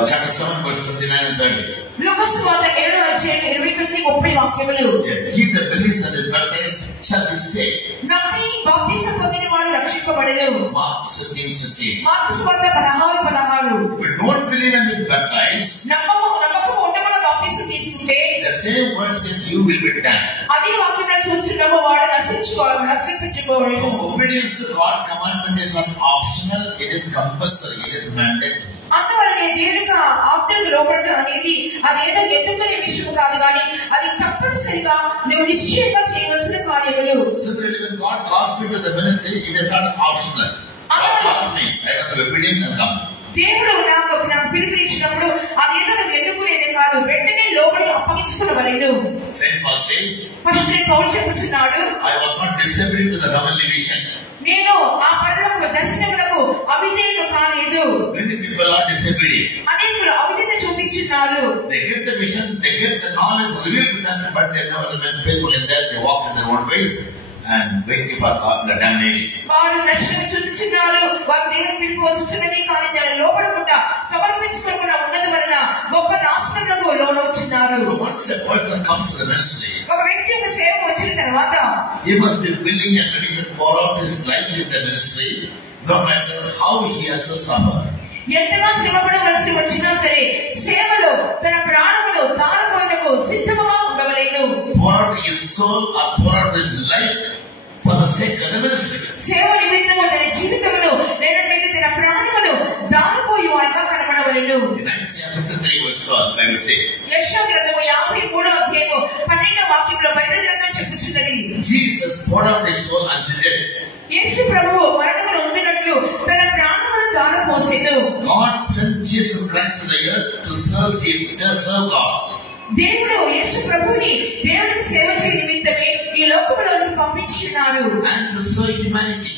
chapter 7 verse 29 and 30. లూకా సువార్త 7వ అధ్యాయం 29-30 వాక్యములు. He that believes and is baptized shall be saved. నమ్మి బాప్తిసం పొందిన వాడు రక్షింపబడెను. Mark 16:16. మార్కు సువార్త 16:16. If you don't believe and is baptized, నమ్మకం ఉండకుండా బాప్తిసం తీసుకుంటే the same word says you will be damned. అదే వాక్యంలో చూస్తున్నాము, వాడు నశించుకోవాలి. So obedience to God's commandment is not optional, it is compulsory, it is mandatory. అందువలన దేవునికి ఆజ్ఞకు లోబడటం అనేది అది ఏదో ఎన్నుకునే విషయం కాదు, కానీ అది తప్పనిసరిగా నువ్వు నిశ్చయంగా చేయవలసిన కార్యములు. Similarly, when God calls me to the ministry, it is not optional. God calls me, I have to be obedient and come. దేవుడు నాకు పిలుపునిచ్చినప్పుడు అది ఏదో నువ్వు ఎన్నుకునేదే కాదు, వెంటనే లోబడి అప్పగించుకునవలెను. Saint Paul says, ఫస్ట్ పౌలు చెప్పుచున్నాడు, I was not disobedient to the heavenly vision. నేను ఆ పరలోక దర్శనములకు అవిధేయుడు కాలేదు. Many people are disobedient. అనేకులు అవిధేయత చూపించున్నారు. They get the vision, they get the knowledge revealed to them, but they never remain faithful in that. They walk in their own ways and waiting for the damnation. వారు దర్శనం చూపించున్నారు, వారు దేవుని పిలుపు వచ్చుచున్నది, కానీ దాని లోపడకుండా సమర్పించుకోకుండా ఉన్నది వలన గొప్ప నాశనములకు లోనవుతున్నారు. So once a person comes to the ministry, ఒక వ్యక్తి యొక్క సేవ వచ్చిన తర్వాత he must be willing and ready to pour out his life in the ministry, no matter how he has to suffer. ఎంతగా శ్రమపడవలసి వచ్చినా సరే సేవలో తన ప్రాణములు దానపోయినకు సిద్ధముగా ఉండవలేను. Pour out his soul or pour out his life for the sake of the ministry. సేవ నిమిత్తము తన జీవితమును లేనట్లయితే తన ప్రాణములు దానపోయి వారిగా కనబడవలేను. In Isaiah 53 verse 12, Bible says, యెషయా గ్రంథము 53వ అధ్యాయము 12వ వాక్యంలో బైబిల్ గ్రంథం చెప్పుచున్నది, Jesus poured out his soul unto death. యేసు ప్రభువు మరణమును ఉండినట్లు తన ప్రాణమును దారపోసెను. God sent Jesus Christ to the earth to serve him, to serve God. దేవుడు యేసు ప్రభువుని దేవునికి సేవ చేయ నిమిత్తమే ఈ లోకంలోకి పంపించున్నాడు. And to serve humanity.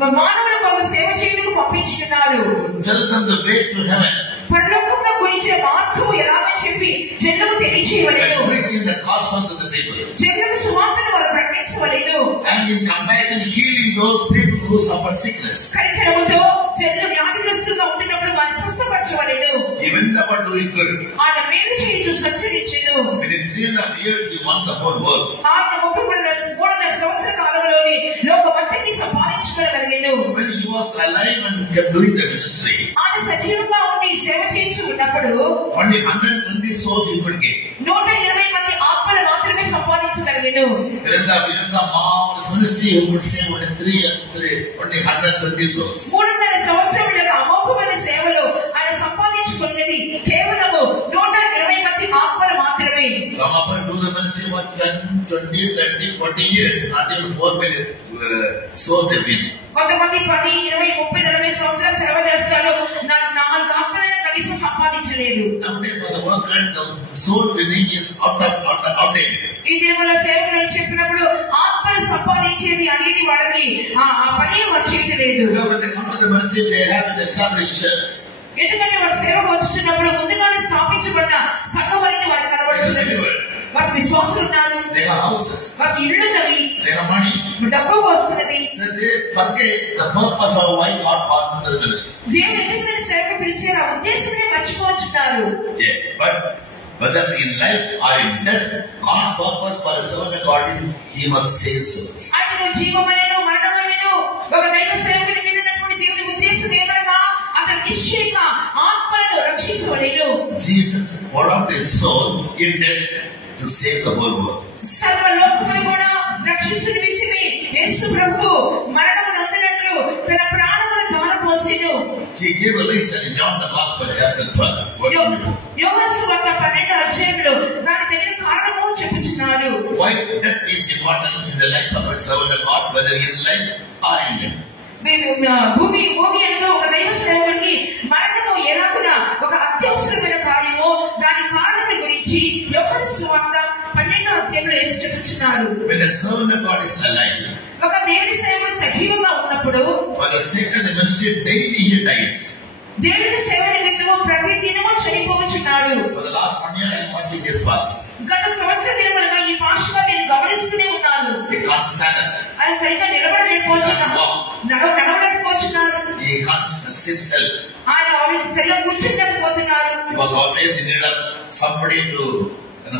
మానవులకు ఒక సేవ చేయడానికి పంపించున్నాడు. Tell them the way to heaven. పరలోకంలో గురించిన మార్గము ఎలాగని చెప్పి జనులకు తెలియచేయవలెను. Preaching the gospel to the people. జనులకు సువార్తను వారు ప్రకటించవలెను. And in compassion healing those people who suffer sickness. కనికరముతో జనులు వ్యాధిగ్రస్తులుగా ఉంటున్నప్పుడు వారిని స్వస్థపరచవలెను. He went about doing good. ఆయన మేలు చేయుచు సంచరించెను. Within 3.5 years he won the whole world. ఆయన 33 సంవత్సర కాలంలోనే లోకమంతటిని సంపాదించుకోగలిగాను. When he was alive and kept doing the ministry, ఆయన సజీవంగా ఉండి సేవ చేయించు ఉన్నప్పుడు only 120 souls he could get. 120 మంది ఆత్మలు మాత్రమే సంపాదించగలిగాను. 3.5 years of marvelous ministry, he would save only 120 souls. 3.5 సంవత్సరముల యొక్క అమోఘమైన సేవలో ఆయన సంపాదించుకున్నది కేవలము 120 మంది ఆత్మలు మాత్రమే. Some of them do the ministry for 10, 20, 30, 40 years, not even 4 million souls they win. కొంతమంది 10, 20, 30, 40 సంవత్సరాలు సేవ చేస్తారు. 4 ఆత్మలను కనీసం సంపాదించలేదు. Nowadays for the work and the soul winning is outdated. ఈ దినముల సేవలు చెప్పినప్పుడు ఆత్మను సంపాదించేది అనేది వాళ్ళకి ఆ పని వారు చేయలేదు. When they come to the ministry, they have an established church. ఎందుకంటే వారు సేవకు వచ్చుతున్నప్పుడు ముందుగానే స్థాపించబడిన సంఘం అనేది వారికి కనబడుతున్నది. వారికి విశ్వాసులు ఉన్నారు, They have houses. వారికి ఇళ్ళున్నవి, They have money. డబ్బు వస్తున్నది. So they forget the purpose of why God called them to the ministry. దేవుడు ఎందుకు సేవకు పిలిచారు ఆ ఉద్దేశమే మర్చిపోతున్నారు. Yes, but whether in life or in death, God's purpose for a servant of God is he must save souls. ఆయన జీవమైనను మరణమైనను ఒక దైవ సేవకుని మీద ఉన్నటువంటి దేవుని ఉద్దేశం ఏమనగా అతను నిశ్చయంగా ఆత్మలను రక్షించవలెను. Jesus poured out his soul in death to save the whole world. సర్వలోకమును కూడా రక్షించిన వ్యక్తిని యేసు ప్రభువు మరణము నందినట్లు తన ప్రాణమును ధారపోసెను. He gave a reason in John the Gospel chapter 12 verse 2. యోహాను సువార్త 12వ అధ్యాయంలో దానికి తగిన కారణము చెప్పుచున్నాడు. Why death is important in the life of a servant of God, whether he is alive or in death. భూమి ఎందు ఒక దైవ సేవకునికి మరణము ఎలాగున ఒక అత్యవసరమైన కార్యము, దాని కారణం గురించి యోహాను సువార్త 12వ అధ్యాయంలో యేసు చెప్పుచున్నాడు. When a servant of God is alive, ఒక దేవుని సేవకుడు సజీవంగా ఉన్నప్పుడు for the sake of the ministry daily he dies. దేవుని సేవ నిమిత్తము ప్రతి దినము చనిపోవచ్చున్నాడు. For the last 1 year I am watching this pastor. గత సంవత్సర దినములుగా ఈ పాస్టర్ నేను గమనిస్తూనే ఉన్నాను. He can't stand up. ఆయన సరిగ్గా నిలబడలేకపోతున్నారు, నడవలేకపోతున్నారు. He can't sit still. ఆయన వాళ్ళకి సరిగ్గా కూర్చుండలేకపోతున్నారు. He was always in need of somebody to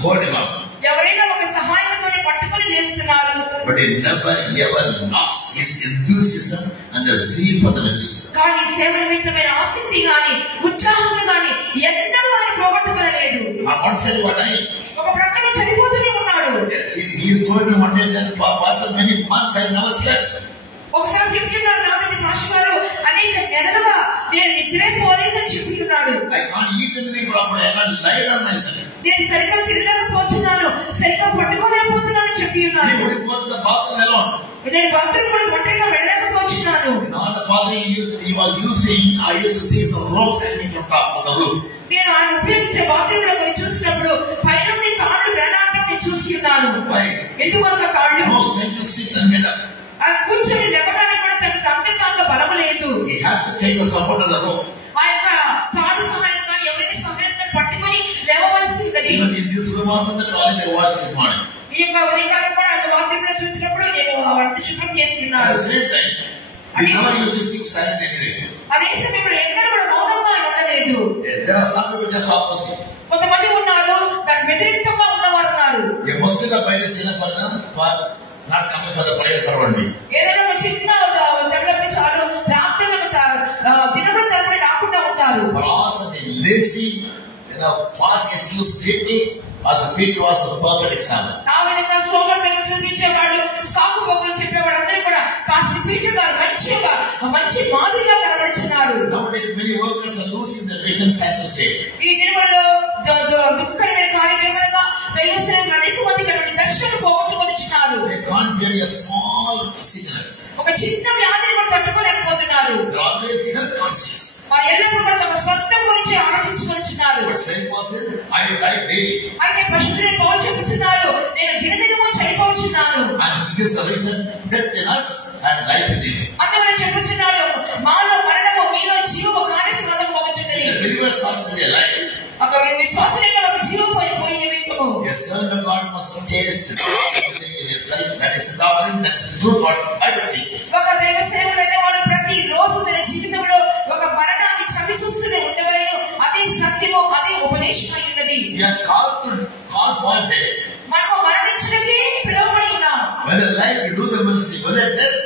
hold him up. ఎవరైనా ఒక సహాయంతోనే పట్టుకొని చేస్తున్నారు. But he never ever lost his enthusiasm and the zeal for the ministry. కానీ సేవ నిమిత్తమైన ఆసక్తి గాని ఉత్సాహం గాని ఎన్నడూ ఆయన పోగొట్టుకోలేదు. On one side what I ఒక ప్రక్కన చనిపోతూనే ఉన్నాడు. he told me one day that for many months I never slept. ఒకసారి చెప్పినారు నాదండి పాస్టర్ గారు, అనేక నెలలుగా నేను నిద్రపోలేదని చెప్పినాడు. I can't eat anything properly. I can't lie down myself. నేను సరిగ్గా తినలేకపోతున్నాను, సరిగ్గా పట్టుకోలేకపోతున్నాను చెప్పి ఉన్నాను. He would go to the bathroom alone. నేను బాత్రూమ్ కూడా ఒంటరిగా వెళ్ళలేకపోతున్నాను. Now the bathroom he was using, I used to see some ropes hanging from top of the roof. నేను ఆయన ఉపయోగించే బాత్రూమ్ లో పోయి చూసినప్పుడు పైనుండి తాళ్ళు వేలాడటం నేను చూసి ఉన్నాను. ఎందుకనగా తాళ్ళు No strength to sit and get up. ఆయన కూర్చొని లేవడానికి కూడా తనకి అంతకంత బలము లేదు. He had to take the support of the rope. ఆ యొక్క తాడు సహాయంగా ఎవరైనా సహాయంగా పట్టుకొని లేవవలసి ఉన్నది. Even in this room also the toilet I washed this morning. ఈ యొక్క ఉదయకాలం కూడా ఆయన బాత్రూమ్ లో చూసినప్పుడు నేను వంట శుభ్రం చేసి At ఉన్నాను. the same time, we never used to keep silent anyway. అదే సమయంలో ఎక్కడ కూడా మౌనంగా ఉండలేదు. There are some people just opposite. కొంతమంది ఉన్నారు దాని వ్యతిరేకంగా ఉన్నవారు ఉన్నారు. They must have Bible enough for them for not coming for the prayer for one day. ఏదైనా ఒక చిన్న తరలింపు చాలు ప్రార్థనలకు దినముల తరబడి రాకుండా ఉంటారు. For all such a lazy, fast excuse people, as Peter was the perfect example. ఆ విధంగా సోమరితనం చూపించేవాళ్ళు, సాకు పోకులు చెప్పేవాళ్ళు అందరూ కూడా పాస్టర్ పీటర్ గారు మంచి మాదిరిగా కనబడుతున్నారు. Nowadays many workers are losing their patience and to say. ఈ దినములలో దుఃఖకరమైన కార్యం ఏమనగా దైవ సేవకులు అనేక మంది కనుక దర్శనం పోగొట్టుకొనిచున్నారు. They can't bear a small sickness. ఒక చిన్న వ్యాధిని కూడా తట్టుకోలేకపోతున్నారు. They are always health conscious. వారు ఎల్లప్పుడూ కూడా తమ స్వంతం గురించి ఆలోచించుకొనిచున్నారు. what Saint Paul said, I will die daily. అయితే పరిశుద్ధుడైన పౌలు చెప్పుచున్నాడు, నేను దినదినము చనిపోవచ్చున్నాను. And it is the reason death in us and life in him. అందువల్ల చెప్పుచున్నాడు, మాలో మరణము మీలో జీవము కానేసి మనకు మొగచున్నది. The believers ought to be alive. ఒక విశ్వాసనే ఒక జీవం పోయి నిమిత్తము. A servant of God must taste everything in his life. That is the doctrine, that is the truth what Bible teaches. ఒక దైవ సేవకుడైన వాడు ప్రతి రోజు తన జీవితంలో ఒక మరణాన్ని చవి చూస్తూనే ఉండవలెను. అదే సత్యము, అదే ఉపదేశమై ఉన్నది. We are called for death. మనము మరణించడానికి పిలువబడి ఉన్నాం. Whether alive we do the ministry, whether dead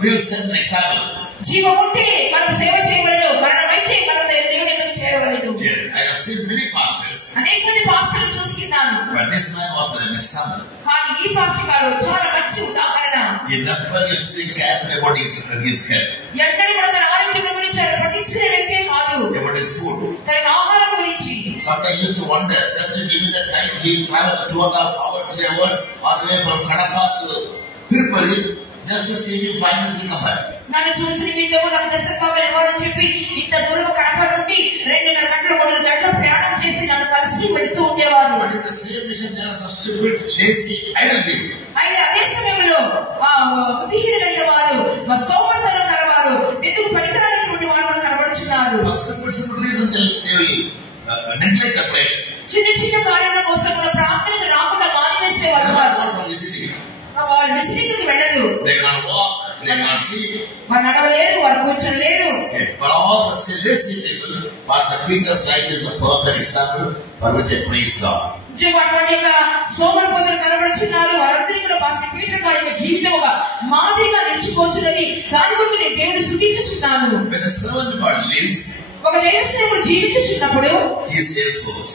we will set an example. జీవం ఉంటే మనం సేవ చేయవలెను, మరణమైతే మనం దేవుని ఎదుట చేరవలెను. Yes, I have seen many pastors. అనేక మంది పాస్టర్లు చూస్తున్నాను. But this man was an example. కానీ ఈ పాస్టర్ గారు చాలా మంచి ఉదాహరణ. He never used to think carefully about his health. ఎన్నడూ కూడా తన ఆరోగ్యం గురించి పట్టించుకునే వ్యక్తే కాదు. About his food. తన ఆహారం గురించి. Sometimes I used to wonder, just to give me the time, he traveled 2.5 hours, 3 hours, all the way from Kadapa to Tirupati, just to see me 5 minutes and come back. నన్ను చూసి నిమిత్తము నాకు దర్శనంగా వెళ్ళవాలని చెప్పి ఇంత దూరం కడప నుండి 2.5 గంటలు 3 గంటలు ప్రయాణం చేసి నన్ను కలిసి వెళుతూ ఉండేవారు. But in the same mission, there was a stupid, lazy, idle people. అయితే అదే సమయంలో బుద్ధిహీనులైన వారు, సోమరితనం కలవారు, ఎందుకు పనికిరానటువంటి వారు కూడా కనబడుచున్నారు. For simple reason, they will neglect the prayers. చిన్న చిన్న కార్యాల కోసం మన ప్రార్థనకు రాకుండా మానివేసేవారు. Not for visiting. వాళ్ళు విసిటికి వెళ్ళరు. They cannot walk, they cannot see. వారు నడవలేరు, వారు కూర్చోలేరు. For all such lazy people, Pastor Peter's life is a perfect example for which I praise God. అటువంటి సోమరిపోతులు కనబడుచున్నారు. వారందరికీ కూడా పాస్టర్ పీటర్ గారి యొక్క జీవితం ఒక మాదిరిగా నిలిచిపోతున్నది. దాని గురించి నేను దేవుని స్తుతించుచున్నాను. When a servant of God lives, ఒక దైవ సేవకుడు జీవించుచున్నప్పుడు he saves souls.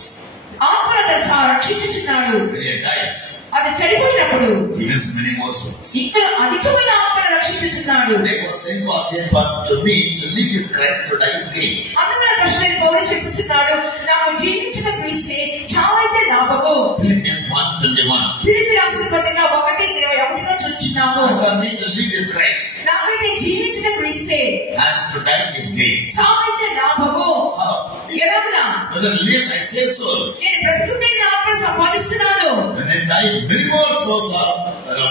ఆత్మలను రక్షించుచున్నాడు. When he dies, అది చనిపోయినప్పుడు he wins many more souls. ఇంకా అధికమైన ఆత్మలను రక్షించుచున్నాడు. Therefore, Saint Paul said, for to me, to live is Christ, to die is gain. అందుకని పరిశుద్ధుడైన పౌలు చెప్పుచున్నాడు, నాకు జీవించడం క్రీస్తే, చావైతే లాభము. Philippians 1:21. ఫిలిప్పీ రాసిన పత్రిక 1:21 చూస్తున్నాము. As for me, to live is Christ, నాకైతే జీవించడం క్రీస్తే, and to die is gain. చావైతే లాభము. How? ఎలాగనా? When I live, I save souls. నేను బ్రతుకుంటే నా ఆత్మ సంపాదిస్తున్నాను. When I die, many more souls are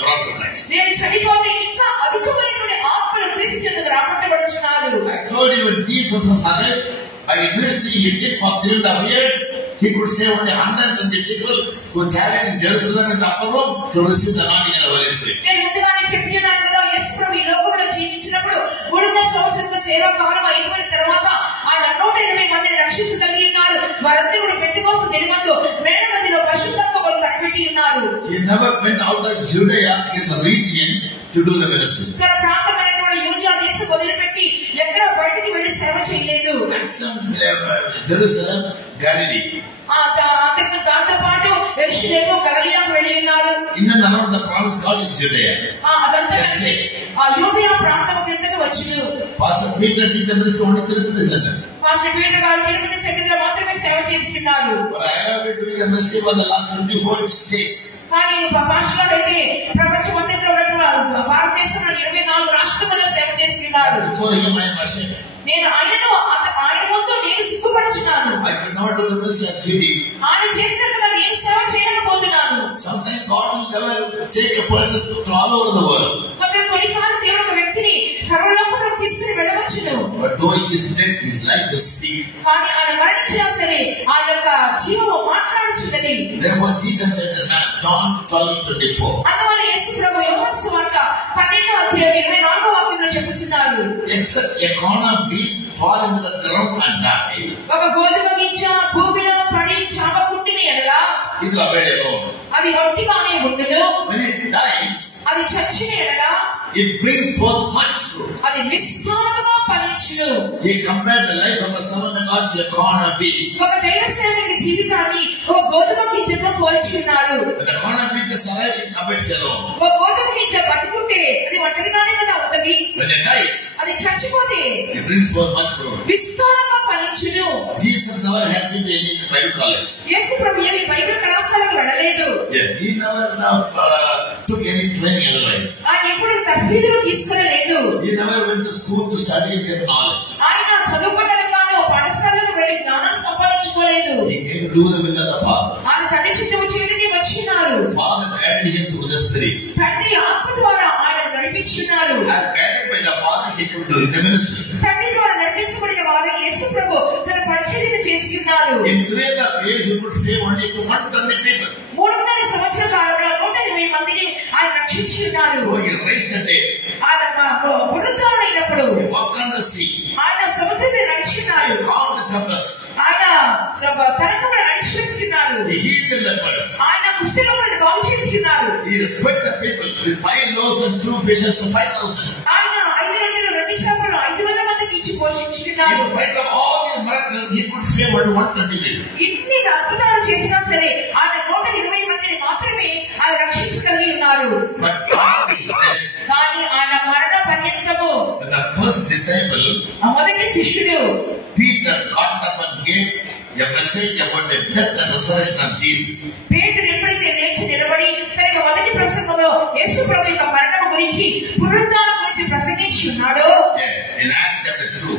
brought to Christ. నేను చనిపోతే ఇంకా అధికమైనటువంటి ఆత్మలు క్రీస్తు యందు రాబట్టబడుచున్నారు. I told you when Jesus was alive, by ministry he did for 3.5 years, he could save only 120 people who tarried in Jerusalem in the upper room to receive the anointing of the Holy Spirit. నేను ముందుగానే చెప్పినాను కదా, యేసు ప్రభు ఈ లోకంలో జీవించినప్పుడు 3 సంవత్సరాల సేవా కాలం అయిపోయిన తర్వాత ఆయన 120 మందిని రక్షించగలిగి ఉన్నారు. వారందరూ కూడా పెంతెకోస్తు దినమందు మేడగదిలో పరిశుద్ధాత్మ కొరకు కనిపెట్టి ఉన్నారు. He never went out of Judea, his region, to do the ministry. తన ప్రాంతమైనటువంటి యూదయ దేశం వదిలిపెట్టి ఎక్కడ బయటికి వెళ్లి సేవ చేయలేదు. Jerusalem, Galilee. దాంతో పాటు యెరూషలేము, గలిలయకు వెళ్లి ఉన్నారు. In and around the province called in Judea. అదంతా యూదయ ప్రాంతం కిందకి వచ్చును. Pastor Peter did the ministry only Tirupati Center. Pastor Peter గారు తిరుపతి సెంటర్ లో మాత్రమే సేవ చేస్తున్నారు. But I have been doing the ministry for the last 24 states. కానీ పాస్టర్ గారు అయితే ప్రపంచమంతట్లో ఉన్నటువంటి భారతదేశంలో 24 రాష్ట్రాలలో సేవ చేస్తున్నారు. Before him I am ashamed. నేను ఆయన ముందు నేను సిగ్గుపడుచున్నాను. I could not do the ministry as he did. ఆయన చేసినట్టుగా నేను సేవ చేయలేకపోతున్నాను. Sometimes God will never take a person to all over the world. కొన్నిసార్లు దేవుడు ఒక వ్యక్తిని సర్వలోకంలో తీసుకుని వెళ్ళవచ్చును. But though he is dead, his life will speak. కానీ ఆయన మరణించినా సరే ఆ యొక్క జీవము మాట్లాడుచున్నది. Therefore Jesus said in John 12:24. అందువల్ల యేసు ప్రభు యోహాను సువార్త 12:24 చెప్పుచున్నారు. Except a corn of wheat fall into the ground and die. ఒక గోధుమ గింజ భూమిలో పడి చావకుంటిన ఎడల it will abide alone. అది ఒట్టిగానే ఉండును. When it dies, అది చచ్చిన ఎడల it brings forth much fruit. అది విస్తారముగా ఫలించును. He compared the life of a servant of God to a corn of wheat. ఒక దైవ సేవకుని జీవితాన్ని ఒక గోధుమ గింజతో పోల్చి ఉన్నారు. But the corn of wheat is alive, it abides alone. ఒక గోధుమ గింజ బతికుంటే అది ఒంటరిగానే కదా ఉంటది. When it dies, అది చచ్చిపోతే it brings forth much fruit. విస్తారంగా ఫలించును. Jesus never had been in any Bible college. యేసు ప్రభు ఏమి బైబిల్ కళాశాలకు వెళ్ళలేదు. Yeah, he never took any training otherwise. ఆయన ఎప్పుడు తర్ఫీదులు తీసుకునలేదు. He never went to school to study and get knowledge. ఆయన చదువుకున్నది కాను, పాఠశాలకు వెళ్లి జ్ఞానం సంపాదించుకోలేదు. He came to do the will of the Father. ఆయన తండ్రి చిత్తము చేయడానికి వచ్చినారు. Father guided him through the Spirit. తండ్రి ఆత్మ ద్వారా ఆయన నడిపించున్నారు. As guided by the Father, he could do the ministry. తండ్రి ద్వారా నడిపించబడిన వారు యేసు ప్రభు తన పరిచర్యను చేస్తున్నారు. In 3.5 years, he could save only 120 people. 3.5 సంవత్సరాల కాలంలో 180 మందిని ఆయన రక్షించి ఉన్నారు. Oh, he raised the dead. ఆయన పునరుద్ధరణమైనప్పుడు He walked on the sea. ఆయన సముద్రంలో నడిచినారు. He calmed the tempest. ఆయన తరంగంలో నడిచివేస్తున్నారు. He healed the lepers. ఆయన కుష్ఠరోగులను బాగు చేస్తున్నారు. He fed the people with 5 loaves and 2 fishes to 5,000. ఆయన 5 రొట్టెలు 2 చేపలు 5,000 మందికి ఇచ్చి పోషించున్నారు. In spite of all these miracles, he could save only 120 people. ఇన్ని అద్భుతాలు చేసినా సరే ఆయన 120 మందిని మాత్రమే ఆయన రక్షించగలిగి ఉన్నారు. But God is there. కానీ ఆయన మరణ పర్యంతము The first disciple, మొదటి శిష్యుడు Peter, got up and gave a message about the death and resurrection of Jesus. పేతురు ఎప్పుడైతే లేచి నిలబడి తన మొదటి ప్రసంగంలో యేసు ప్రభు యొక్క మరణం గురించి పునరుద్ధానం గురించి ప్రసంగించి ఉన్నాడో, In Acts chapter 2,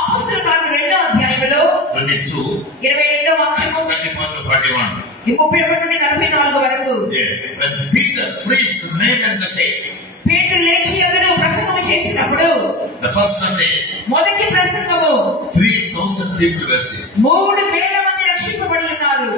అపొస్తలుల కార్యములు 2వ అధ్యాయములో 22, 22వ వాక్యము 34 to 41. 31 నుండి 44 వరకు. When Peter preached the main message, పేతురు లేచి ఎదురు ప్రసంగం చేసినప్పుడు the first message, మొదటి ప్రసంగము 3,000 people were saved. 3,000 మంది రక్షింపబడి ఉన్నారు.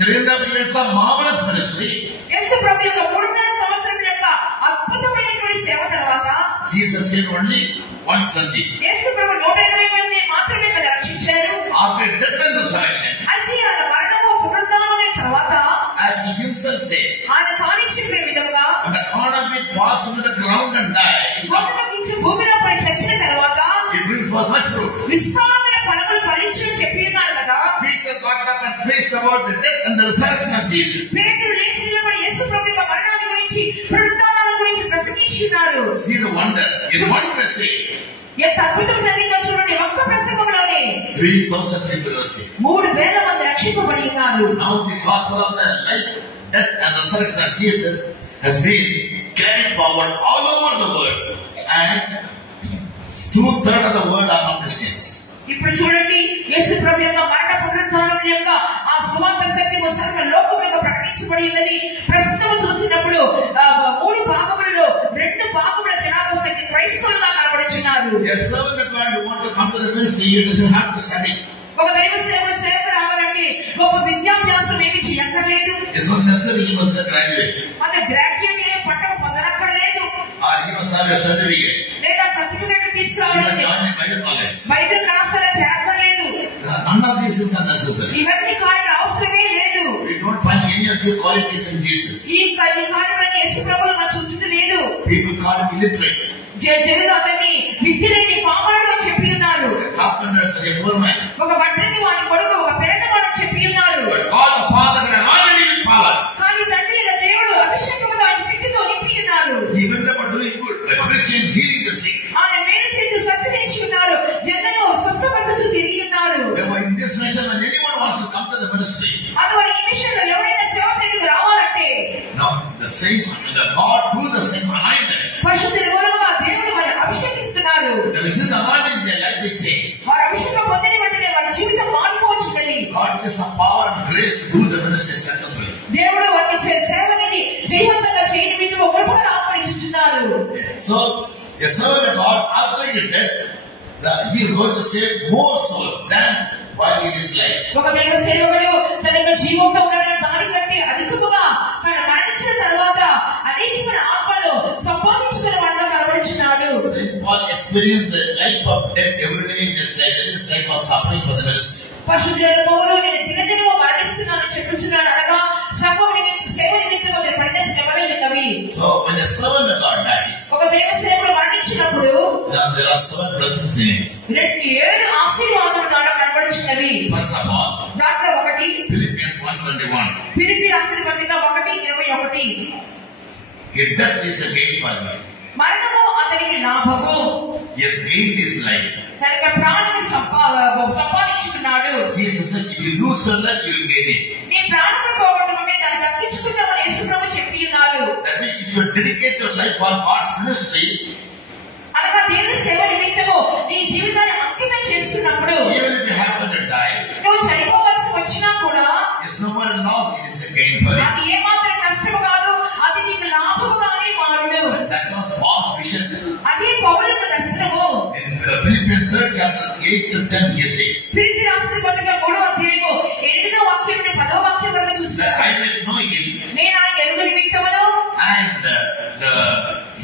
3.5 years of marvelous ministry. యేసు ప్రభు యొక్క 3.5 సంవత్సరం యొక్క అద్భుతమైనటువంటి సేవ తర్వాత Jesus saved only 120. యేసు ప్రభు 120 మంది మాత్రమే కదా రక్షించారు. After death and resurrection, అయితే ఆయన మరణము పునరుద్ధానమైన తర్వాత as he himself said, ఆయన తానే చెప్పిన విధముగా when the corn of it falls into the ground and dies, భూమిలో నుంచి భూమిలో పడి చచ్చిన తర్వాత it brings forth much fruit. విస్తారమైన ఫలములు ఫలించును చెప్పి ఉన్నారు కదా. Peter got up and preached about the death and the resurrection of Jesus. పేతురు లేచి నిలబడి యేసు ప్రభు యొక్క మరణాన్ని గురించి పునరుద్ధానాల గురించి ప్రసంగించినారు. See the wonder. In one message, ఎంత అద్భుతం జరిగిందో చూడండి. ఒక్క ప్రసంగంలోనే 3,000 people were saved. 3,000 మంది రక్షింపబడి ఉన్నారు. Now the gospel of the life, death and resurrection of Jesus has been carried forward all over the world, and 2/3 of the world are not Christians. ఇప్పుడు చూడండి, యేసు ప్రభు యొక్క మరణ పునరుద్ధానం యొక్క ఆ సువార్త సత్యము సర్వ లోకములో ప్రకటించబడి ఉన్నది. ప్రస్తుతం చూసినప్పుడు 3 భాగములలో 2 భాగముల జనాభా సంఖ్య క్రైస్తవులుగా కనబడుచున్నారు. A servant of God who wants to come to the ministry, he doesn't have to study. ఒక దైవ సేవకు రావాలంటే గొప్ప విద్యాభ్యాసం ఏమి చేయక్కర్లేదు. It's not necessary he must be graduate. అంటే గ్రాడ్యుయేట్ పట్టం పొందనక్కర్లేదు. Or he must have a certificate. లేదా సర్టిఫికెట్ He must తీసుకురావాలంటే join a Bible college. Bible కళాశాల చేరక్కర్లేదు. None of these things are necessary. ఇవన్నీ కార్యాలు అవసరమే లేదు. We don't find any of these qualities in Jesus. ఈ కార్యాలన్నీ యేసు ప్రభువులో మనం చూస్తూ లేదు. People call him illiterate. జనులు అతన్ని విద్య లేని పామరుడు అని చెప్పి ఉన్నారు. Carpenter is a poor man. ఒక వడ్రంగి వాడి కొడుకు ఒక పేదవాడు అని చెప్పి ఉన్నారు. But God the Father had already with power. కానీ తండ్రి అయిన దేవుడు అభిషేకముతో ఆయన శక్తితో నింపి ఉన్నారు. He went about doing good, by preaching, healing the sick. ఆయన మేలు చేస్తూ సత్యనించి ఉన్నారు. జనులను స్వస్థపరచుచూ తిరిగి ఉన్నారు. Therefore, in this nation, when anyone wants to come to the ministry, అందువల్ల ఈ విషయంలో ఎవరైనా సేవ చేయడానికి రావాలంటే now the saints, the God through the same anointing, పరిశుద్ధుల మూలముగా దేవుడు వారిని అభిషేకిస్తున్నారు. there is an anointing in their life which says, వారి అభిషేకం పొందిన వెంటనే వారి జీవితం మారిపోవచ్చున్నది. God gives some power and grace to do the ministry successfully. దేవుడు వారికి సేవని జయవంతంగా చేయని విధంగా కృపను ఆపరించుచున్నారు. So, a servant of God, after his death, he is going to save more souls than while he is alive. ఒక దైవ సేవకుడు తన యొక్క జీవంతో ఉండడం దానికంటే అధికముగా తన మరణించిన తర్వాత అనేకమైన ఆత్మలు సంపాదించుకున్న వాడిగా కనబడుచున్నాడు. Saint Paul experienced the life of death every day in his life. That is life of suffering for the ministry. పరిశుద్ధులైన పౌలు నేను దినదినము మరణిస్తున్నాను చెప్పుచున్నాను అనగా సంఘం నిమిత్తం సేవ నిమిత్తం అతని పడిన శ్రమలై ఉన్నవి. So when a servant of God dies, ఒక దైవ సేవకుడు మరణించినప్పుడు there are 7 blessings in it. 7 ఆశీర్వాదములు దాంట్లో కనబడుచున్నవి. First of all, దాంట్లో ఒకటి Philippians 1:21. ఫిలిప్పీ రాసిన పత్రిక 1:21. If death is a gain for me, మరణము అతనికి లాభము. he has gained his life. తన యొక్క ప్రాణాన్ని సంపాదించుకున్నాడు. Jesus said, if you lose your life, you will gain it. నీ ప్రాణమును పోగొట్టుకుంటే దాన్ని దక్కించుకుంటామని యేసుప్రభు చెప్పి ఉన్నారు. That means if you dedicate your life for God's ministry, అనగా దేవుని సేవ నిమిత్తము నీ జీవితాన్ని అంకితం చేస్తున్నప్పుడు, even if you gain for you. అది ఏమాత్రం నష్టము కాదు, అది నీకు లాభముగానే మారును. That was Paul's vision. అదే పౌలు యొక్క దర్శనము. In Philippians 3rd chapter 8 to 10 he says, Philippi రాసిన పత్రిక 3వ అధ్యాయము 8వ వాక్యం నుండి 10వ వాక్యం వరకు చూస్తారు. I will know him నేను ఆయన ఎరుగు నిమిత్తమును and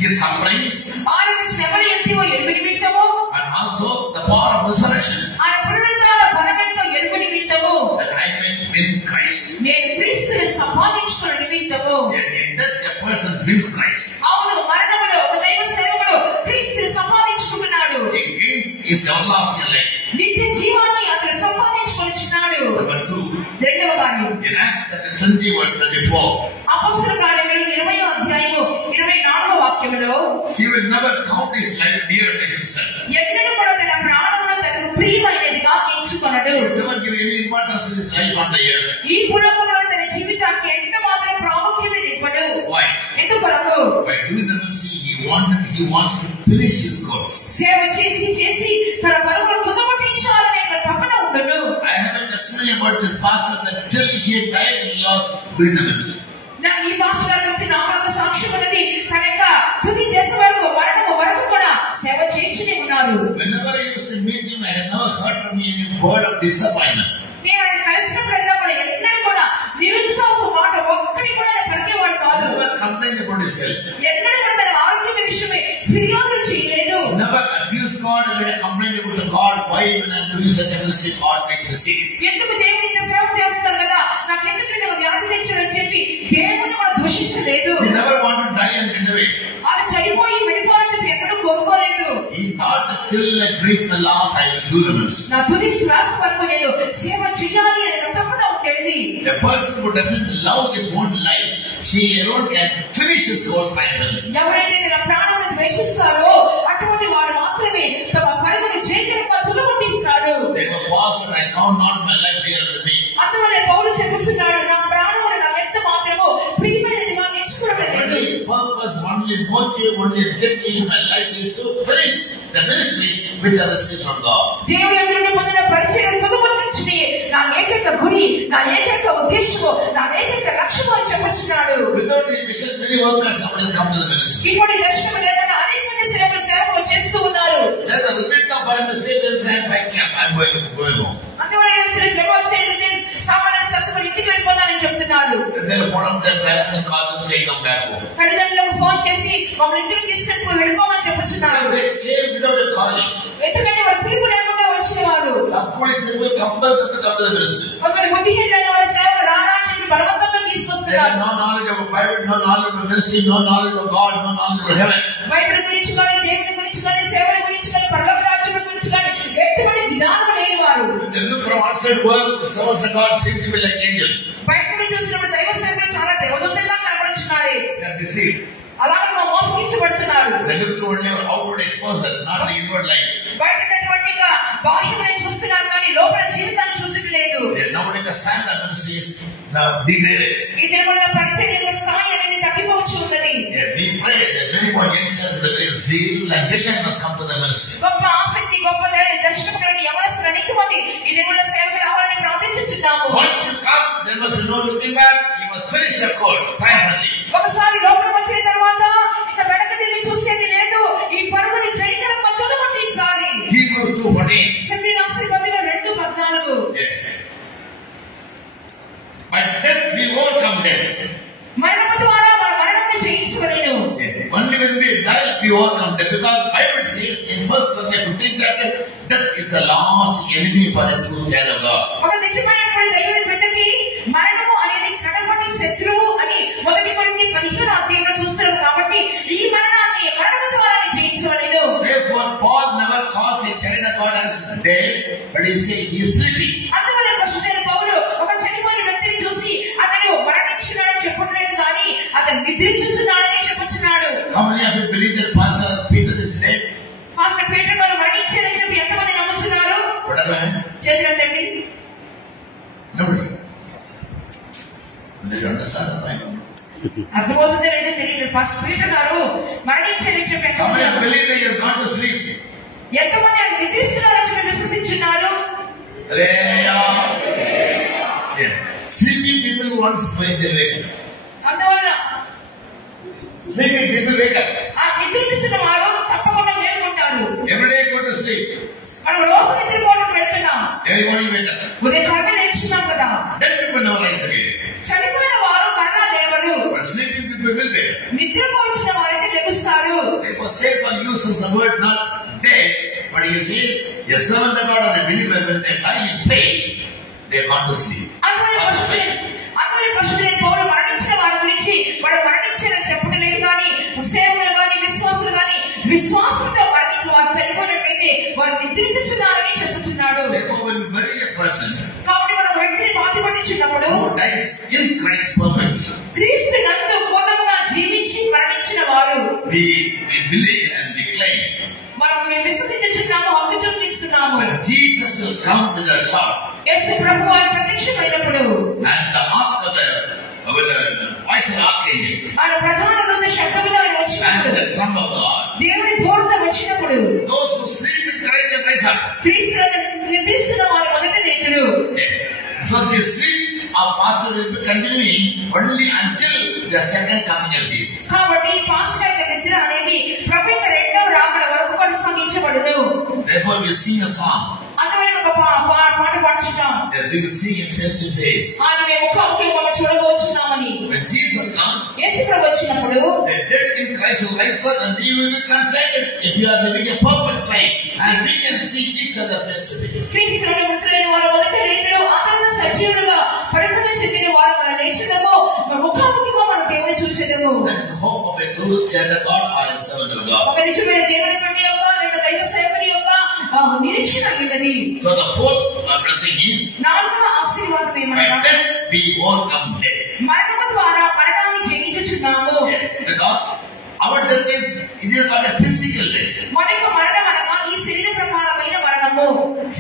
his sufferings ఆయన శ్రమల ఎంటివో ఎరుగు నిమిత్తము and also the power of resurrection, ఆయన పునరుద్ధాన బలమెంతో ఎరుగు నిమిత్తము that I may win Christ. నేను క్రీస్తుని సంపాదించుకున్న నిమిత్తము. In that a person wins Christ. అవును, మరణములో ఒక దైవ సేవకుడు క్రీస్తుని సంపాదించుకుంటున్నాడు. He gains his everlasting life. నిత్య జీవాన్ని అతను సంపాదించుకొనిచున్నాడు. Number 2, రెండవ కార్యం in Acts chapter 20 verse 24, అపొస్తలుల కార్యములు 20వ అధ్యాయము 24వ వాక్యములో he will never count his life dear to himself. ఎన్నడూ కూడా తన ప్రాణమును తనకు ప్రియమైనదిగా ఎంచుకొనడు. Never give any importance to his life on the earth. ఈ భూలోకంలో తన జీవితానికి ఎంత మాత్రం ప్రాముఖ్యత ఇవ్వడు. Why? ఎందుకొరకు? By doing the mercy, he wants to finish his course. సేవ చేసి చేసి తన పరుగును తుదముట్టించాలనే తపన ఉండును. I have a testimony about this pastor that till he died he was doing the ministry. నా ఈ భాషలో గురించి నా మనకు సాక్ష్యం ఉన్నది. తన యొక్క తుది దశ వరకు మరణము వరకు కూడా సేవ చేస్తూనే ఉన్నారు. Whenever I used to meet him, I had never heard from him any word of disappointment. నేను ఆయన కలిసినప్పుడల్లా కూడా ఎన్నడూ కూడా నిరుత్సాహపు మాట ఒక్కటి కూడా ప్రతివాడు కాదు. Never complained about his health. ఎన్నడూ కూడా తన ఆరోగ్యం విషయమే ఫిర్యాదులు చేయలేదు. Never abused God and made a complaint about the God. Why when I'm doing such a ministry, God makes me sick. ఎందుకు దేవుని ఇంత సేవ చేస్తారు కదా, నాకు ఎందుకంటే వ్యాధి తెచ్చారని చెప్పి దేవుని కూడా దూషించలేదు. He never wanted to die and get away. అది చనిపోయి వెళ్ళిపోవాలని చెప్పి ఎన్నడూ కోరుకోలేదు. He thought that till I breathe the last, I will do the ministry. నా తుది శ్వాస వరకు నేను సేవ చేయాలి అనే తపన ఉండేది. A person who doesn't love his own life, he alone can finish his course finally. ఎవరైతే తన ప్రాణాలను ద్వేషిస్తారో అటువంటి వారు మాత్రమే తమ పరుగును జయకరంగా తుదముట్టిస్తారు. They were false, and I count not my life dear unto me. అందువల్ల పౌలు చెప్పుచున్నాడు, నా ప్రాణమును నాకు ఎంత మాత్రము ప్రియమైనదిగా ఎంచుకోవడం లేదు. Only purpose, only motive, only objective in my life is to finish the ministry which I received from God. దేవుని ఎదురును పొందిన పరిచయం తుదముట్టించునే నా ఏకైక గురి, నా ఏకైక ఉద్దేశము, నా ఏకైక లక్ష్యము అని చెప్పుచున్నాడు. Without the mission, many workers nowadays come to the ministry. ఇటువంటి దర్శనం లేకుండా అనేక మంది సేవలు చేస్తూ ఉన్నారు. Just a repeat of my mistake, they'll say, I'm going home. అందువల్ల వచ్చిన సేవ చేయండి, సామాన్య సత్తుకు ఇంటికి వెళ్ళిపోతానని చెప్తున్నారు. They'll phone up their parents and call them, take them back home. తల్లిదండ్రులకు ఫోన్ చేసి మమ్మల్ని ఇంటికి తీసుకెళ్ళిపోయి వెళ్ళిపోమని చెప్తున్నారు. They came without a calling. ఎందుకంటే వారు పిలుపు లేకుండా వచ్చినవారు. Some foolish people compel them to come to the ministry. కొందరు బుద్ధిహీనులైన వారి సేవకు రారా అని చెప్పి బలవంతంగా They తీసుకొస్తున్నారు. have no knowledge of Bible, no knowledge of ministry, no knowledge of God, no knowledge of heaven. Bible గురించి కానీ, దేవుని గురించి కానీ, సేవల గురించి కానీ, పరలోక రాజ్యం గురించి కానీ ఎటువంటి జ్ఞానం లేని వారు. They look from outside world, the servants of God seem to be like angels. బయట చూసినప్పుడు దైవ సేవకులు చాలా దేవదూతల్లా కనబడుచున్నారే. They are deceived. అలాగే మోసగించబడుతున్నారు. They look through only outward exposure, not the inward life. బయట బాహ్యమైన చూస్తున్నారు కానీ లోపల జీవితాన్ని చూచట్లేదు. Nowadays the standard ministry is now degraded. ఈ దినమున పరిచర్య స్థాయి అనేది తగ్గిపోవచ్చు ఉన్నది. We pray that many more youngsters with a great zeal and vision will come to the ministry. గొప్ప ఆసక్తి, గొప్ప దర్శనములను యవనస్తులు అనేక మంది ఈ దినమున సేవకు రావాలని ప్రార్థించుచున్నాము. Once you come, there must be no looking back. You must finish your course finally. ఒకసారి లోపలికి వచ్చిన తర్వాత ఇక వెనక తిరిగి చూసేది లేదు. ఈ పరుగుని జయకరంగా తుదముట్టించాలి. Hebrews 2:14. హెబ్రీ రాసిన పత్రిక 2:14. By death we overcome death. మరణము ద్వారా మన మరణమును జయించవలెను. Only when we die we overcome death. Because the Bible says in 1 Corinthians 15 chapter, death is the last enemy for a true child of God. ఒక నిజమైనటువంటి దేవుని బిడ్డకి మరణము అనేది కడపటి శత్రువు అని 1 కొరింథీ 15వ అధ్యాయంలో చూస్తున్నాం. కాబట్టి ఈ మరణము ద్వారా జయించవలెను. Therefore Paul never calls a child of God as dead, but he says he is sleeping. అందువల్ల పరిశుద్ధుడైన పౌలు ఒక చనిపోయిన వ్యక్తిని చూసి అతను మరణించుకున్నాడని చెప్పట్లేదు కానీ అతను నిద్రించుచున్నాడని చెప్పుచున్నాడు. How many of you believe that Pastor Peter is dead? Pastor Peter గారు మరణించారని చెప్పి ఎంతమంది నమ్ముతున్నారు? చేతులండి. Nobody. They don't understand, right? అర్థమవుతుందో లేదో తెలియదు. పాస్టర్ పీటర్ గారు మరణించారని చెప్పి How many believe that he has gone to sleep? ఎంతమంది ఆయన నిద్రిస్తున్నారని చెప్పి విశ్వసించున్నారు? Yes. Sleeping people who once when they wake up. అందువల్ల Sleeping people wake up. ఆ నిద్రించిన వారు తప్పకుండా మేలుకుంటారు. Every day go to sleep. మనం రోజు నిద్రపోవడానికి వెళ్తున్నాం. Every morning wake up. ఉదయం లేచున్నాం కదా. Then people never rise again. చనిపోయిన వారు మరలా లేవరు. But sleeping people will wake up. నిద్రపోయిన వారైతే లెగుస్తారు. Therefore, Satan uses the word not dead, but he says, a servant of God or a believer, when they die in faith, they are not to sleep. అతని పశువులైన పౌలు మరణించిన వారి గురించి వాడు మరణించారని చెప్పడం లేదు కానీ సేవకులు కానీ విశ్వాసులు కానీ విశ్వాసంతో మరణించి వారు చనిపోయినట్లయితే వారు నిద్రించుచున్నారని చెప్పుచున్నాడు. కాబట్టి మనం వ్యక్తిని పాతి పట్టించినప్పుడు క్రీస్తు నందు పూర్ణంగా జీవించి మరణించిన వారు మనం విశ్వసించుచున్నాము, హక్కు చూపిస్తున్నాము. యేసు ప్రభువు ఆయన ప్రత్యక్షమైనప్పుడు ఆయన ప్రధాన దూత శబ్దముతో ఆయన వచ్చినప్పుడు దేవుని పూర్ణ వచ్చినప్పుడు క్రీస్తున్న వారు మొదట నేతలు. So this sleep our pastor will be continuing only until the second coming of Jesus. కాబట్టి పాస్టర్ యొక్క నిద్ర అనేది ప్రభు యొక్క రెండవ రాకడ వరకు కొనసాగించబడును. Therefore we sing a song. అందువల్ల ఒక పాట పాడుచున్నాం. We will see him face to face. ఆయన మేము ముఖాముఖిగా చూడబోచున్నామని. When Jesus comes, యేసు ప్రభు వచ్చినప్పుడు the dead in Christ will rise first and we will be translated if you are living a perfect life and we can see each other face to face. క్రీస్తులో మృతులైన వారు మొదట లేతులు, ఆ తర్వాత సజీవులుగా పరిపూర్ణ చెందిన వారు మనం లేచుదాము, ముఖాముఖిగా మనం దేవుని చూచెదము. That is the hope of a true child of God or a servant of God. ఒక నిజమైన దేవుని పని యొక్క లేక దైవ సేవకుని యొక్క నిరీక్షణ ఉన్నది. So the fourth blessing is నాలుగవ ఆశీర్వాదం ఏమనగా we overcome death. మరణము ద్వారా మరణాన్ని జయించుచున్నాము. Because our death is not a physical death. మన యొక్క మరణం అనగా ఈ శరీర ప్రకారమైన మరణము.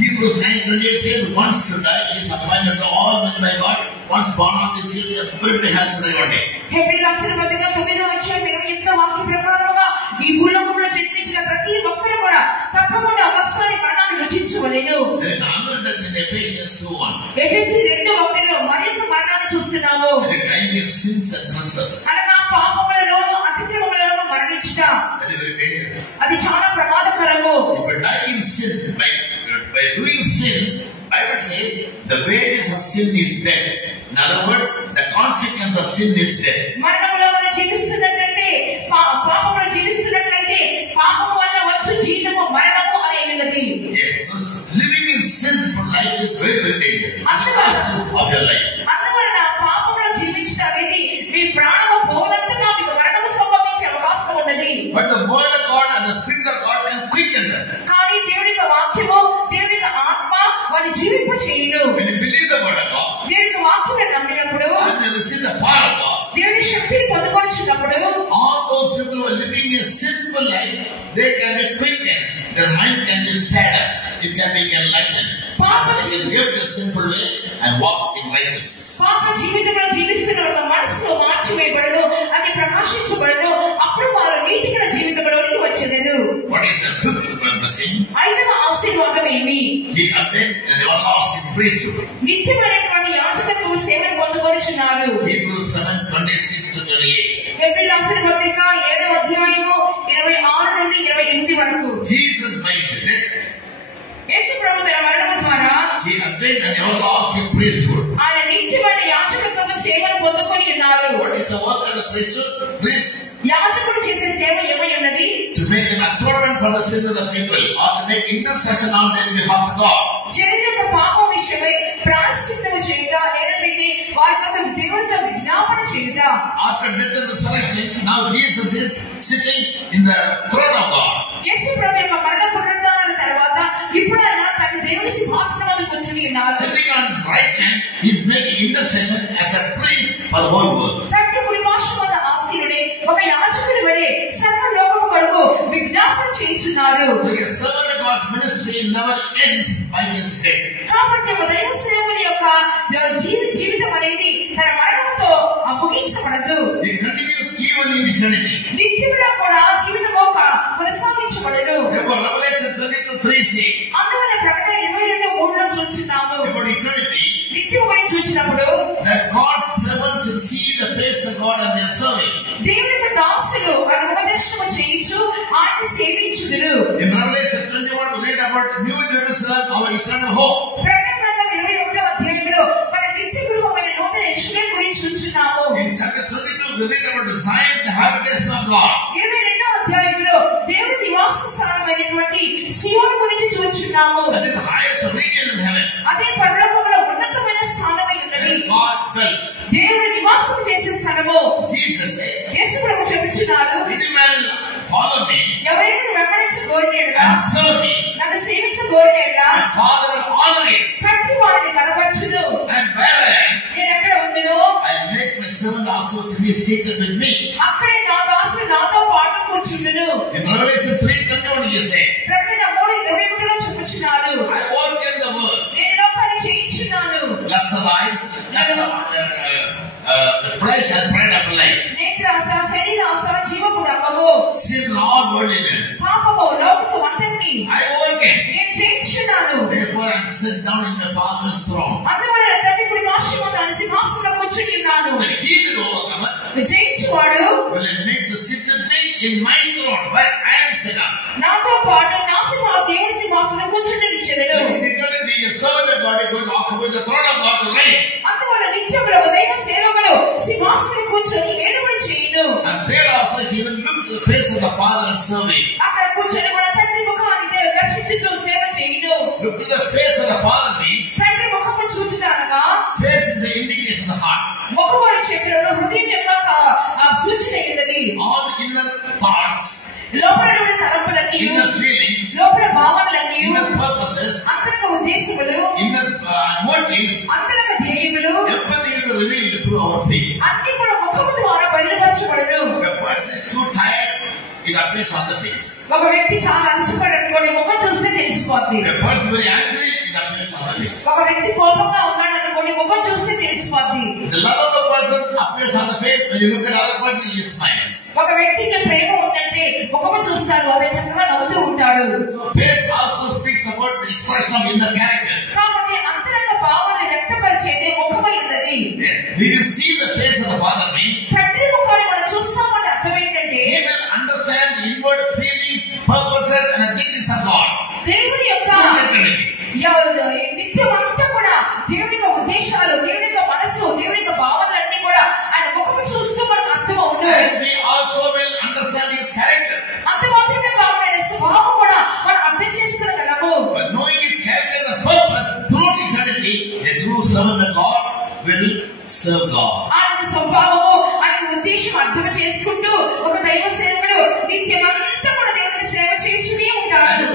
Hebrews 9:28 says once to die is appointed to all men by God. Once born on this earth, everybody has to die one day. Hebrew రాసిన పత్రిక 9:28 వాక్య ప్రకారంగా ఈ భూలోకంలో జన్మించిన ప్రతి ఒక్కరు కూడా తప్పకుండా ఒకసారి మరణాన్ని రుచించవలెను. There is another death in Ephesians 2:1. ఎఫెసీ 2:1 మరొక మరణాన్ని చూస్తున్నాము. The dying in sins and trespasses. అనగా పాపములలోను అతిక్రమములలోను మరణించుట. Very dangerous. అది చాలా ప్రమాదకరము. If we die in sin by doing sin, I would say the wages of sin is death. In other words, the consequence of sin is death. మరణములో మనం జీవిస్తున్నట్లయితే పాపములో జీవిస్తున్నట్లయితే పాపము వల్ల వచ్చు జీవితము మరణము అనే ఉన్నది. Yes, so living in sinful life is very, very dangerous. Of your life. అందువలన పాపములో జీవించడం అనేది మీ ప్రాణము పోనంతగా మీకు మరణము సంభవించే అవకాశం ఉన్నది. But the word of God and the spirit of God can quicken them. కానీ దేవుని యొక్క వాక్యము, దేవుని యొక్క ఆత్మ వారిని జీవింప చేయును. When you believe the word of God, దేవుని యొక్క వాక్యాన్ని నమ్మినప్పుడు, and you receive the power of God, దేవుని శక్తిని పొందుకొనిచున్నప్పుడు, all those people who are living a sinful life, they can be quickened. Their mind can be stirred up. It can be enlightened. They can give the sinful way and walk in righteousness. పాప జీవితంలో జీవిస్తున్న ఒక మనసులో మార్చివేయబడదు, అది ప్రకాశించబడదు. అప్పుడు వారు నీతిగల జీవితంలోనికి వచ్చేది. What is the fifth blessing? ఐదవ ఆశీర్వాదం ఏమి? He obtained an everlasting priesthood. నిత్యమైనటువంటి యాజకత్వ సేవను పొందుకొనిచున్నారు. Hebrews 7:26-28. హెబ్రీ రాసిన పత్రిక 7వ అధ్యాయము 26 నుండి 28 వరకు. Jesus mentioned it. యేసు ప్రభు తన మరణము ద్వారా He obtained an everlasting priesthood. ఆయన నిత్యమైన యాజకత్వ సేవను పొందుకొని ఉన్నారు. What is the work of the priesthood? Priest. యాజకుడు చేసే సేవ ఏమై ఉన్నది? To make an atonement for the sin of the people, or to make intercession on their behalf of God. జనుల యొక్క పాపం విషయమై ప్రాయశ్చిత్తము చేయుట, లేకపోతే వారి యొక్క దేవునితో విజ్ఞాపన చేయుట. After death and resurrection, now Jesus is sitting in the throne of God. యేసు ప్రభు యొక్క మరణ పునరుద్ధానాల తర్వాత ఇప్పుడు ఆయన తన దేవుని సింహాసనం మీద కూర్చుని ఉన్నారు. Sitting on his right hand, he is making intercession as a priest for the whole world. తట్టు కుడి పార్శ్వమున ఆసీనుడై ఒక యాజకుని వలె సర్వ లోకము కొరకు విజ్ఞాపన చేయుచున్నారు. So a servant of God's ministry never ends by his death. కాబట్టి ఒక దైవ సేవకుని యొక్క జీవితం అనేది తన మరణంతో ముగించబడదు. It continues even in eternity. నిత్యములో కూడా జీవితము కొనసాగించబడదు. Therefore, Revelation 22:3 says, అందువల్ల ప్రకటన 22:3 చూస్తున్నాము. about eternity, నిత్యం గురించి చూసినప్పుడు that God's see the face of God and they are serving. దేవుని యొక్క దాసులు వారు ముఖదర్శనము చేయించు ఆయన సేవించుదురు. In Revelation 21 we read about New Jerusalem, our eternal home. ప్రకటన గ్రంథం 21వ అధ్యాయంలో మన నిత్య గృహమైన నూతన యెరూషలేము గురించి చూస్తున్నాము. In chapter 22 we read about the Zion, the habitation of God. 22వ అధ్యాయంలో దేవుని నివాస స్థానమైనటువంటి సియోను గురించి చూస్తున్నాము. That is the highest region in heaven. అదే పరలోకములో ఉన్నతమైన స్థానమై ఉన్నది. God dwells. దేవుని నివాసం చేసే స్థలము. Jesus said, యేసు ప్రభు చెబుతున్నాడు, any man follow me ఎవరైనా వెంబడించ కోరినెడలా and serve me, నన్ను సేవించ కోరినెడలా and Father will honor me. తండ్రి వారిని కనపరచును. And where I am, నేను ఎక్కడ ఉందునో I make my servant also to be seated with me. అక్కడే నా దాసుడు నాతో పాటు కూర్చుండును. In Revelation 3:21 he said, ప్రకటన 3:21లో చెప్పుచున్నాడు, I work in the world. నేను లోకాన్ని చేయించున్నాను. Lust of eyes, lust of the flesh and pride of life. నేత్రాస, శరీరాస, జీవపు డంబము, Sin and all worldliness. పాపము, లౌకికం అంతటిని I work in. నేను చేయించున్నాను. Therefore I sit down in my Father's throne. అందువలన తండ్రి కుడి పార్శ్వమున ఆయన సింహాసనంలో కూర్చుని ఉన్నాను. And he will overcome. జయించువాడు Will it make to sit with me in my throne where I am set up. నాతో పాటు నా దేవుని సింహాసనం కూర్చుని నిచ్చెదను. Eternally the servant of God is going to occupy the throne of God to reign. అందువల్ల నిత్యములో దైవ సేవకుడు సింహాసనం కూర్చొని ఏలుబడి చేయును. And there also he will look to the face of the Father and serve him. అక్కడ కూర్చొని మన తండ్రి ముఖాన్ని దర్శించుచు సేవ చేయును. Look to the face of the Father means తండ్రి ముఖము చూచుటనగా face is the indication of the heart. ముఖము అని చెప్పినప్పుడు హృదయం యొక్క సూచన ఉన్నది. All the inner thoughts, లోపల ఉన్న తలంపులన్నీ, inner feelings, లోపల భావనలన్నీ, inner purposes, అంతరంగ ఉద్దేశములు, inner motives, అంతరంగ ధ్యేయములు everything is revealed through our face. అన్ని కూడా ముఖము ద్వారా బయలుపరచబడును. The person is too tired, it appears on the face. ఒక వ్యక్తి చాలా అలసిపోయాడనుకోండి, ముఖం చూస్తే తెలిసిపోద్ది. The person very angry, it appears on the face. ఒక వ్యక్తి కోపంగా ఉన్నాడు అనుకోండి, ముఖం చూస్తే తెలిసిపోద్ది. The love of the person appears on the face. When you look at other person, he smiles. ఒక వ్యక్తికి ప్రేమ ఉందంటే ముఖము చూస్తాడు, అతను చక్కగా నవ్వుతూ ఉంటాడు. So face also speaks about the expression of inner character. కాబట్టి అంతరంగ భావాన్ని వ్యక్తపరిచేది ముఖమై ఉన్నది. When you see the face of the Father means, తండ్రి ముఖాన్ని మనం చూస్తామని అర్థం ఏంటంటే he will understand the inward feelings, purposes and activities of God. దేవుని యొక్క నిత్యం అంతా కూడా దేవుని యొక్క ఉద్దేశాలు, దేవుని యొక్క మనసు, దేవుని యొక్క భావనలన్నీ కూడా ఆయన ముఖము చూస్తూ మనకు అర్థం అవును. And we also will understand his character. అంత మాత్రమే కాకుండా ఆయన స్వభావం కూడా మనం అర్థం చేసుకోగలము. But knowing his character and purpose through eternity, a true servant of God will serve God. ఆయన స్వభావము, ఆయన ఉద్దేశం అర్థం చేసుకుంటూ ఒక దైవ సేవకుడు నిత్యం అంతా కూడా దేవునికి సేవ చేస్తూనే ఉంటాడు.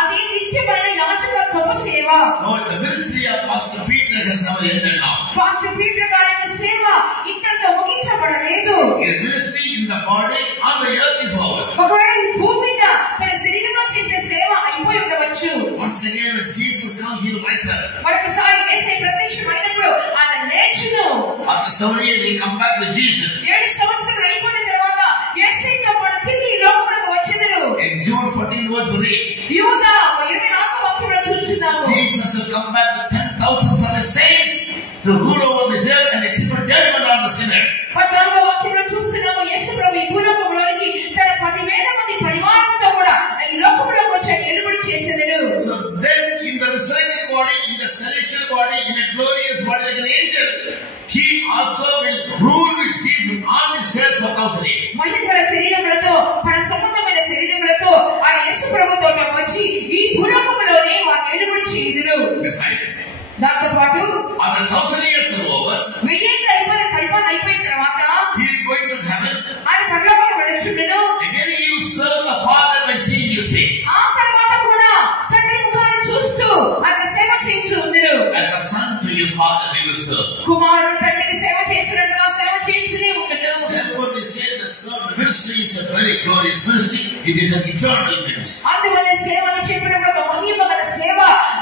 అది నిత్యమైన యాజకత్వపు సేవ. So the ministry of Pastor Peter has never ended now. Pastor Peter గారి సేవ ఇక్కడితో ముగించబడలేదు. His ministry in the body on the earth is over. ఒకవేళ ఈ భూమి మీద తన శరీరంలో చేసే సేవ అయిపోయి ఉండవచ్చు. Once again when Jesus comes, he will rise up. మరొకసారి యేసయ్య ప్రత్యక్షమైనప్పుడు ఆయన లేచును. After 7 years he come back with Jesus. 7 సంవత్సరాలు అయిపోయిన తర్వాత యేసయ్యతో పాటు తిరిగి ఈ లోకమునకు వచ్చెదరు. In John 14 verse 3, యూదా 24వ వాక్యంలో చూస్తున్నాము. Jesus will come back with 10,000 of his saints to rule over this earth and execute judgment on the sinners. 14వ వాక్యంలో చూస్తున్నాము యేసు ప్రభు ఈ భూలోకంలోనికి తన 10,000 మంది పరివారంతో కూడా ఈ లోకములోకి వచ్చి నిలబడి చేసేదరు. So then in the resurrected body, in the celestial body, in a glorious body like an angel, he also will rule with Jesus on this earth for 1,000 years. మహిమగల శరీరములతో, పర సంబంధమైన శరీరములతో ఆయన యేసు ప్రభుతో వచ్చి ఈ భూలోకములోనే వారు నిలబడి చేయుదురు. Besides, దాంతో పాటు after 1,000 years are over, అయిపోయిన తర్వాత he is going to heaven. ఆయన పరలోకమునకు వెళ్ళుచుండును. Again he will serve the Father by seeing his face. ఆ తర్వాత కూడా తండ్రి ముఖాన్ని చూస్తూ ఆయన సేవ చేయించు ఉండును. As a son to his father, he will serve. కుమారుడు తండ్రికి సేవ చేస్తున్నట్టుగా సేవ చేయించునే ఉండును. Therefore we say the servant ministry is a very glorious ministry. It is an eternal ministry. అందువల్ల సేవను చెప్పినప్పుడు ఒక మహిమగల సేవ,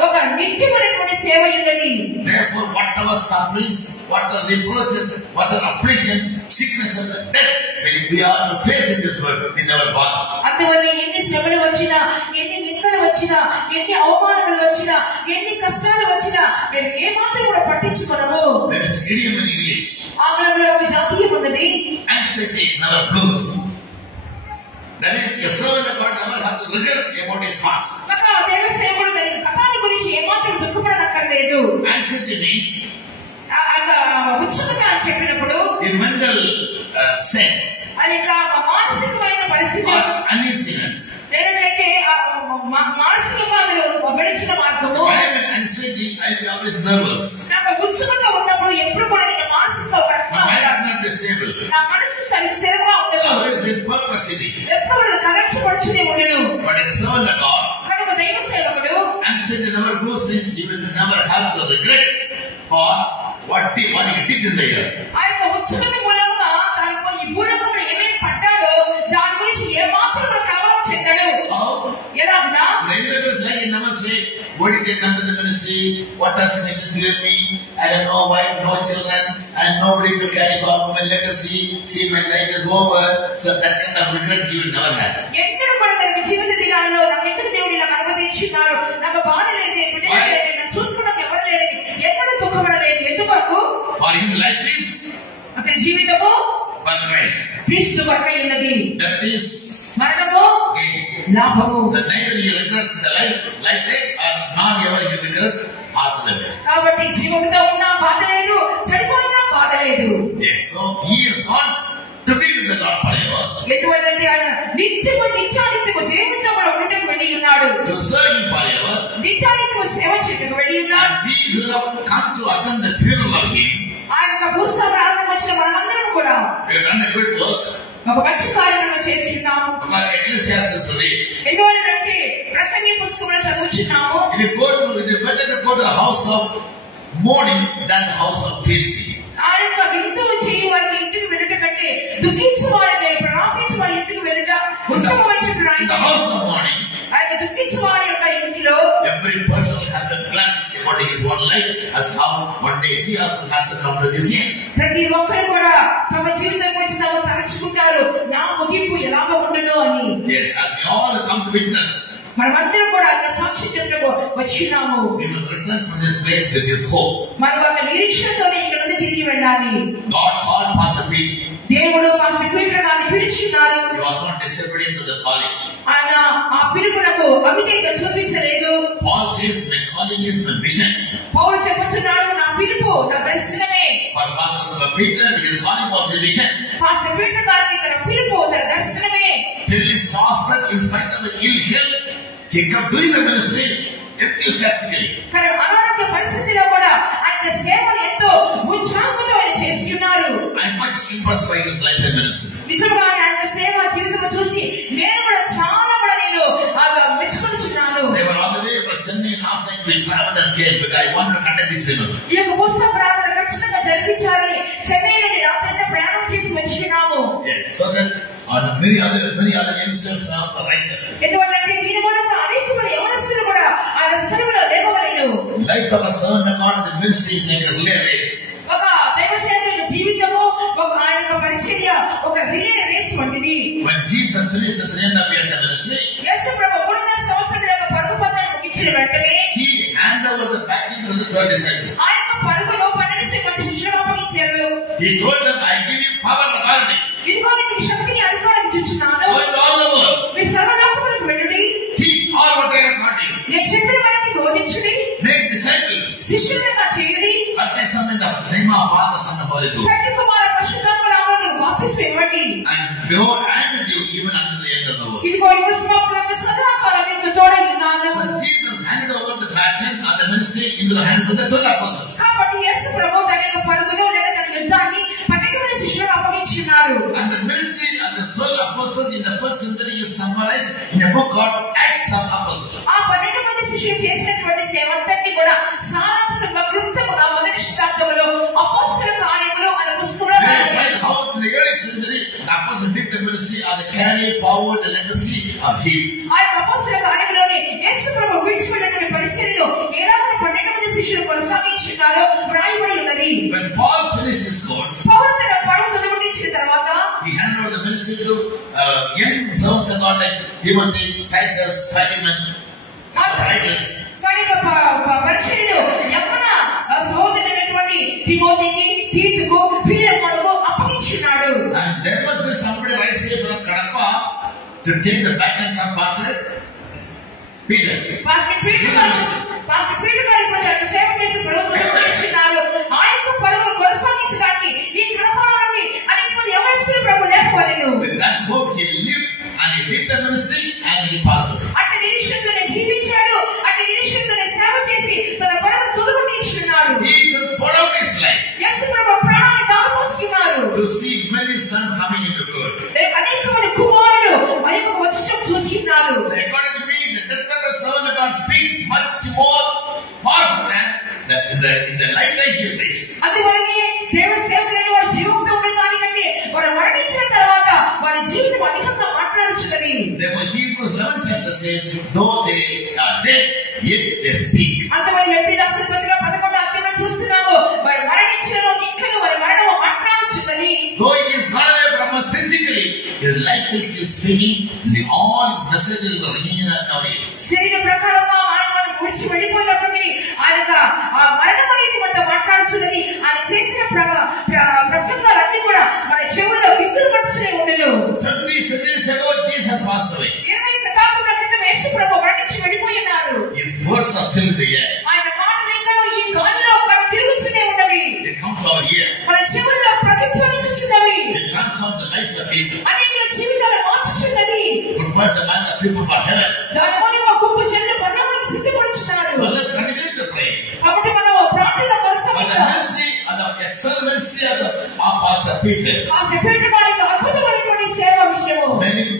ఒక నిత్యమైనటువంటి సేవ ఉన్నది. Therefore whatever sufferings, whatever reproaches, whatever afflictions, sicknesses and death, when we are to face in this world, we never bother. అందువల్ల ఎన్ని శ్రమలు వచ్చినా, ఎన్ని నిందలు వచ్చినా, ఎన్ని అవమానాలు వచ్చినా, ఎన్ని కష్టాలు వచ్చినా మేము ఏమాత్రం కూడా పట్టించుకోనము. There is an idiom in English. ఆంగ్లంలో ఒక జాతీయం ఉన్నది. Anxiety never blows. That is, a servant of God never has to regret about his past. దైవ సేవకుడు గతాన్ని గురించి ఏమాత్రం దుఃఖపడనక్కర్లేదు. Anxiety means ఉత్సుకత అని చెప్పినప్పుడు in mental sense, అది మానసికమైన పరిస్థితి, uneasiness, లేదంటే మానసికంగా గడిచిన మార్గము. anxiety, I be always nervous. నాకు ఉత్సుకత ఉన్నప్పుడు ఎప్పుడు కూడా నేను మానసికంగా stable. నా మనసు స్థిరంగా ఉండదు. Always with purposely. ఎప్పుడు కదర్చబడుతూనే ఉండను. But a servant of God, కనుక దైవ సేవకుడు anxiety never blows, he will never have to regret for what he did in the year. ఆ యొక్క ఉత్సుకత మూలంగా తనకు ఈ భూలోకంలో ఏమేమి పడ్డాడో దాని గురించి ఏమాత్రం కలవరం చెందాడు. ఎలాగనా? Like he never say, what did you come to the ministry? What does the mission give me? I have no wife, no children, and nobody to carry for my legacy. See, my life is over. So that kind of regret he will never have. ఎక్కడ కూడా తన జీవిత దినాల్లో నాకు ఎందుకు దేవుడు ఇలా అనుమతించినారు, నాకు బాధ లేదు, బిడ్డలు లేదు, నన్ను చూసుకున్నాక ఎవరు లేదు, ఎన్నడూ దుఃఖపడలేదు. ఎందుకు? For him life is అతని జీవితము for Christ. క్రీస్తు కొరకై ఉన్నది. That is మరణము లాభము. So neither he regrets the life or nor ever he regrets after the death. కాబట్టి జీవంతో ఉన్నా బాధ లేదు, చనిపోయినా బాధ లేదు. Yes, so he is not to be with the Lord forever. ఎందుకంటే ఆయన నిత్యము దేవునితో కూడా ఉండటం వెళ్ళి ఉన్నాడు. To serve him forever. నిత్యానిత్యము సేవ చేయటం వెళ్ళి ఉన్నాడు. We who have come to attend the funeral of him, ఆయన భూస్థాపన ఆరాధనకు వచ్చిన మనమందరం కూడా we have done a good work. ఒక మంచి కార్యక్రమం చేసి ఉన్నాము. Ecclesiastes today. ఎందుకంటే ప్రసంగి పుస్తకంలో చదువుచున్నాము. It is better to go to the house of mourning than the house of feasting. ఆ యొక్క విందులు చేయి వారి ఇంటికి వెళ్ళట కంటే దుఃఖించు వారి ప్రలాపించు వారి ఇంటికి వెళ్ళట ఉత్తమమైన the house of mourning. ఆ యొక్క దుఃఖించు వారి యొక్క ఇంటిలో Every person has to glance about his own life as how one day he also has to come to this end. ప్రతి ఒక్కరు కూడా తమ జీవితం గురించి తాము తలచుకుంటారు, నా ముగింపు ఎలాగ ఉండను అని. Yes, as we all come to witness, మనమందరం కూడా ఆయన సాక్షిత్వంలో వచ్చినాము. we must return from this place with this hope. మనం ఒక నిరీక్షణతోనే ఇక్కడ నుండి తిరిగి వెళ్ళాలి. God called Pastor Pete. దేవుడు పాస్టర్ పీటర్ గారిని పిలిచినారు. He was not disobedient to the calling. ఆయన ఆ పిలుపునకు అవిధేయత చూపించలేదు. Paul says, my calling is my mission. పౌలు చెప్పుచున్నాడు, నా పిలుపు నా దర్శనమే. For Pastor Peter, his calling was the mission. Pastor Peter గారికి తన పిలుపు తన దర్శనమే. Till his prosper in spite of the ill health, he kept doing the ministry enthusiastically. తన అనారోగ్య పరిస్థితిలో కూడా ఆయన సేవను ఎంతో ఉత్సాహంతో ఆయన చేసి ఉన్నారు. I am much impressed by his life and ministry. నిజంగా ఆయన సేవ జీవితం చూసి నేను కూడా చాలా కూడా నేను మెచ్చుకొనిచున్నాను. They were on the way from Chennai last night. We traveled and came because I wanted to conduct this dinner. ఈ యొక్క పుస్తక ప్రార్థన ఖచ్చితంగా జరిపించాలని చెన్నై నుండి రాత్రంతా ప్రయాణం చేసి వచ్చినాము. Yes, so that many other youngsters also rise up. ఎందుకంటే దీని వల్ల అనేక మంది యవనస్తులు కూడా ఆ స్థలంలో లేవలేరు. Life of a servant of God, the ministry is like a relay race. ఒక దైవ సేవకుని జీవితము ఒక ఆయన పరిచర్య ఒక రిలే రేస్ వంటిది. When Jesus finished the 3.5 years of ministry, యేసు ప్రభు 3.5 సంవత్సరాల యొక్క పరుగు పందాన్ని ముగించిన వెంటనే he handed over the baton to the 12 disciples. ఆ యొక్క పరుగులో 12 మంది శిష్యులకు అప్పగించారు. He told them, I give you power and authority. ఇదిగో నేను శక్తిని అధికారం ఇచ్చుచున్నాను. Go into all the world. Me సర్వలోకములకు వెళ్ళుడి. Teach all what I have taught you. నేను చెప్పిన వారికి బోధించుడి. Make disciples. శిష్యులుగా చేయుడి. Baptize them in the name of Father, Son, and Holy Ghost. తండ్రి కుమార పరిశుద్ధాత్మ నామములో బాప్తిస్మం ఇవ్వండి. And behold, I am with you even unto the end of the world. ఇదిగో యుగ సమాప్తికి సదాకాలం మీకు తోడై ఉన్నాను. So Jesus handed over the baton of the ministry into the hands of the 12 apostles. కాబట్టి యేసు ప్రభు తన యొక్క పరుగులో లేదా తన యుద్ధాన్ని 12 మంది శిష్యులకు అప్పగించున్నారు. And the ministry of the 12 apostles in the first century is summarized in a book called Acts of Apostles. ఆ 12 మంది శిష్యులు చేసినటువంటి సేవంతని కూడా సారాంశంగా క్లుప్తంగా మొదటి శతాబ్దంలో అపోస్తల కార్యములు అనే పుస్తకంలో రాయబడింది. How in the early century the apostles did the ministry or they carried forward the legacy of Jesus. ఆ అపోస్తల కార్యములోని యేసు ప్రభు విడిచిపెట్టినటువంటి పరిచర్యను ఎలాగ 12 మంది శిష్యులు కొనసాగించారో రాయబడి ఉన్నది. When Paul finished his course, పౌలు తన పరుగును ముగించిన తర్వాత he handed over the ministry to young servants of God like Timothy, Titus, Philemon, Titus. పరిచర్యను యవ్వన సహోదరుడైనటువంటి తిమోతికి, తీతుకు, ఫిలిప్పీకి to take the baton from Pastor Peter. Pastor Peter గారు ఇప్పుడు సేవ చేసి ప్రభుత్వం ఇచ్చినారు. ఆ యొక్క పరుగును కొనసాగించడానికి ఈ కృపలోని అనేక మంది యవనస్తులు ప్రభు లేకపోలేదు. With that hope he lived and he did the ministry and he passed. అట్టి నిరీక్షణతోనే జీవించాడు, అట్టి నిరీక్షణతోనే సేవ చేసి తన పరుగును తుదముట్టించుకున్నాడు. Jesus poured out his life. యేసు ప్రభు ప్రాణాన్ని దారపోసుకున్నారు. To see many sons coming into good. అనేక మంది కుమారులు ఆయనకు వచ్చటం చూస్తున్నారు. According to me, the death of the servant of God speaks much more powerful than in the lifetime he faced. అందువల్లనే దేవుని సేవకులైన వారి జీవితంలో ఉన్న దానికంటే వారు మరణించిన తర్వాత వారి జీవితం అధికంగా మాట్లాడుచున్నది. Therefore Hebrews 11 chapter says, though they are dead, yet they speak. అందువల్ల హెబ్రీ రాసిన పత్రిక 11వ అధ్యాయం చూస్తున్నాము. వారు మరణించినను ఇంకా వారి మరణము మాట్లాడుచున్నది. Though he is gone away from us physically, his life will keep speaking, and all his messages are ringing in our ears. శరీర ప్రకారంగా ఆయన మనం విడిచి వెళ్ళిపోయినప్పటికీ ఆయన ఆ మరణం అనేది మనతో మాట్లాడుచున్నది. ఆయన చేసిన ప్రసంగాలన్నీ కూడా మన చెవుల్లో గిక్కులు పట్టుకునే ఉండను. 20 centuries ago, Jesus passed away. 20 శతాబ్దాల క్రితం యేసు ప్రభు మరణించి వెళ్ళిపోయినారు. His words are still in the air. ఆయన మాటలు ఇంకా ఈ గాలిలో తిరుగుతూనే ఉన్నవి. They come to our ear. మన చెవుల్లో ప్రతిధ్వనించుచున్నవి. They transform the lives of people. అనేక జీవితాలను మార్చుచున్నది. Prepares a man of people for heaven. దాని వల్ల ఒక గొప్ప జనులు పరలోకానికి సిద్ధపడుచున్నారు. So let's continue to pray. కాబట్టి మనం ప్రార్థన కొనసాగిద్దాం. The excellent ministry of Pastor Peter. Pastor Peter గారి అద్భుతమైనటువంటి సేవ విషయము.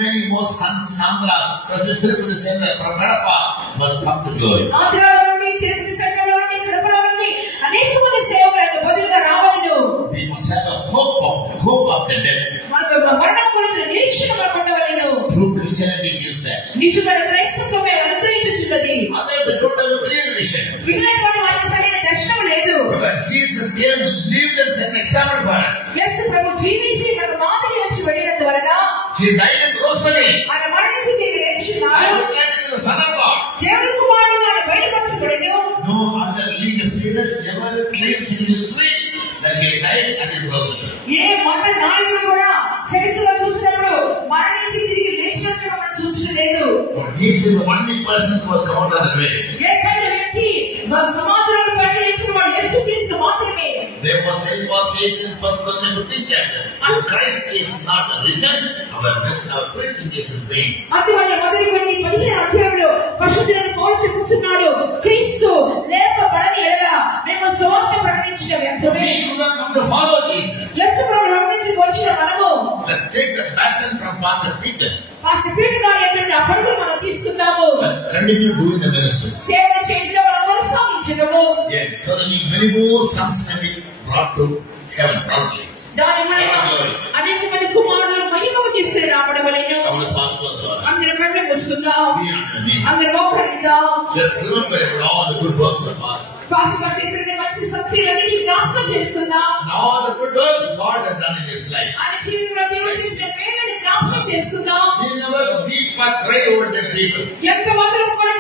Many more sons in Andhra, especially Tirupati Center, Prabhupada must come to glory. ఆంధ్రాలో నుండి, తిరుపతి సంఘంలో నుండి, కడపలో నుండి అనేక మంది సేవకులకు బదులుగా రావాలను. We must have a hope of the death. మనకు మరణం గురించి నిరీక్షణ మనకు ఉండవలెను. True Christianity gives that. నిజమైన క్రైస్తవమే అనుగ్రహించుచున్నది. Others they don't have a clear vision. మిగిలినటువంటి వారికి సరైన దర్శనం లేదు. Because Jesus came, lived and set an example for us. యేసు ప్రభు జీవించి మనకు మాదిరి వచ్చి వెళ్ళినందువలన He died and rose again. ఆయన మరణించి తిరిగి లేచినాడు. I look at him as the Son of God. దేవుని కుమారుడు ఆయన బయలుపరచబడెను. No other religious leader ever claims in history that he died and is rose again. ఏ మత నాయకుడు కూడా చరిత్రలో చూసినప్పుడు మరణించి తిరిగి లేచినట్టుగా మనం చూడలేదు. Jesus is the only person who has come out of the way. ఏకైక వ్యక్తి మా సమాజంలో బయట లేచిన వాడు యేసుక్రీస్తు మాత్రమే. Therefore, Saint Paul says in 1 Corinthians 15 chapter, if Christ is not risen, our preaching is in vain. అందువల్ల మొదటి కొన్ని 15 అధ్యాయంలో పరిశుద్ధులను పౌలు చెప్పుచున్నాడు, క్రీస్తు లేపబడని ఎడల మేము సువార్త ప్రకటించిన వ్యర్థమే. We do not come to follow Jesus. యేసు ప్రభువు వెంబడించి వచ్చిన మనము Let's take the baton from Pastor Peter pastor Peter గారి దగ్గర ఆ పరుగులు మనం తీసుకుందాము. and continue doing the ministry. సేవ చేయడంలో మనం కొనసాగించడము. Yes, so that many more sons can be brought to heaven proudly. దాని వలన అనేక మంది కుమారులు మహిమకు తీసుకుని రావడమలేను. అందరి కళ్ళు మూసుకుందాం, అందరి మోకరిద్దాం. Just remember all the good works of us. Pastor చేసిన మంచి సత్యాలన్నిటిని జ్ఞాపకం చేసుకుందాం. All the good works God has done in His life. ఆయన జీవితంలో దేవుడు చేసిన మేలుని జ్ఞాపకం చేసుకుందాం. We never weep or cry over the people. ఎంత మాత్రం కూడా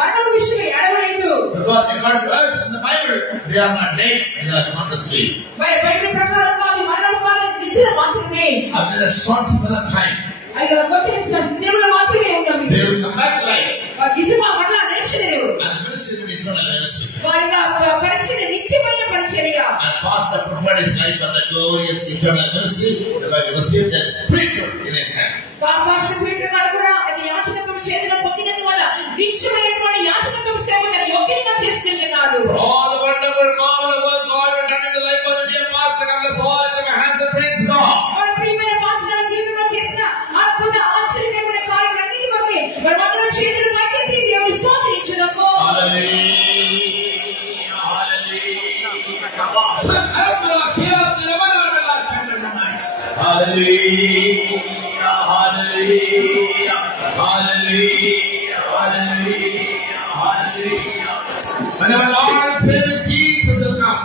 మరణం విషయం ఎడవలేదు. Because according to us in the Bible, they are not dead, they are not asleep. Bible ప్రకారం కాదు, మరణం కాదు, నిద్ర మాత్రమే. After a short spell of time, అయ్యో కొట్టిన నిద్రలో మాత్రమే ఉన్నవి. they will come back to life. నిజమా మళ్ళా లేచలేరు. And the ministry will be eternal ministry. వారిగా పరిచర్య నిత్యమైన పరిచర్య. And Pastor prepared his life for the glorious eternal ministry because he received the priesthood in his hand. Pastor Peter గారు కూడా అది యాజకత్వం చేతిలో పొందినందువల్ల నిత్యమైనటువంటి యాజకత్వం సేవ తన యోగ్యంగా చేసుకుని ఉన్నారు. All the wonderful, marvelous work God has done in the life of the dear pastor and the soul in my hands and praise God. మన ప్రియమైన పాస్టర్ గారి జీవితంలో చేసిన అద్భుత ఆశ్చర్యకరమైన కార్యాలన్నిటి కొరకే మనమందరం చేతులు పైకెత్తి దేవుని స్తోత్రించుదాము. When our Lord and Savior Jesus will come,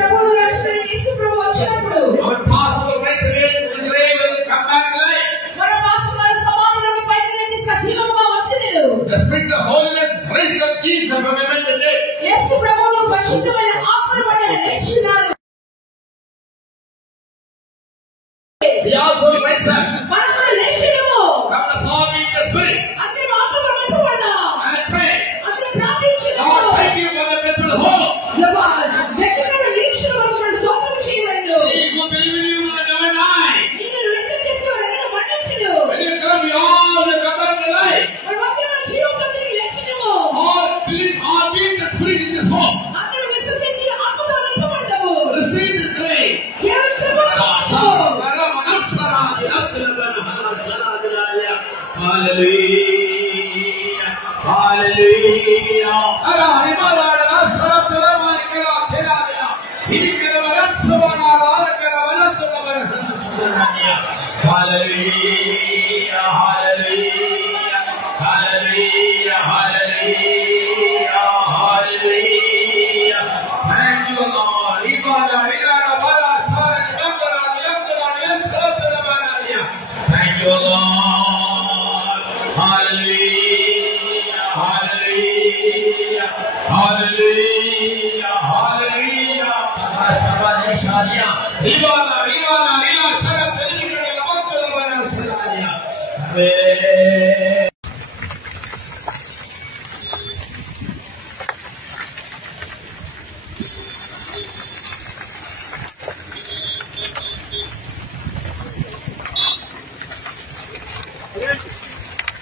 ప్రభువు రక్షకుడైన యేసు ప్రభువు వచ్చినప్పుడు our pastor will rise again, his grave will come back to life. మన పాస్టర్ గారి సమాధి నుండి పైకి లేచి సజీవంగా వచ్చెను. The Spirit of holiness raised up Jesus from among the dead. యేసు ప్రభువు పరిశుద్ధమైన ఆత్మ వలన లేచినాడు. He also raised up. మనము లేచెదము. believe in you will never die. When you come, you all will come back to life. All believe, all be in the spirit in this home. Receive this grace. Hallelujah. Hallelujah. Hallelujah, hallelujah, hallelujah, hallelujah, hallelujah. Thank you, Lord. Thank you, Lord. Hallelujah, hallelujah, hallelujah, hallelujah.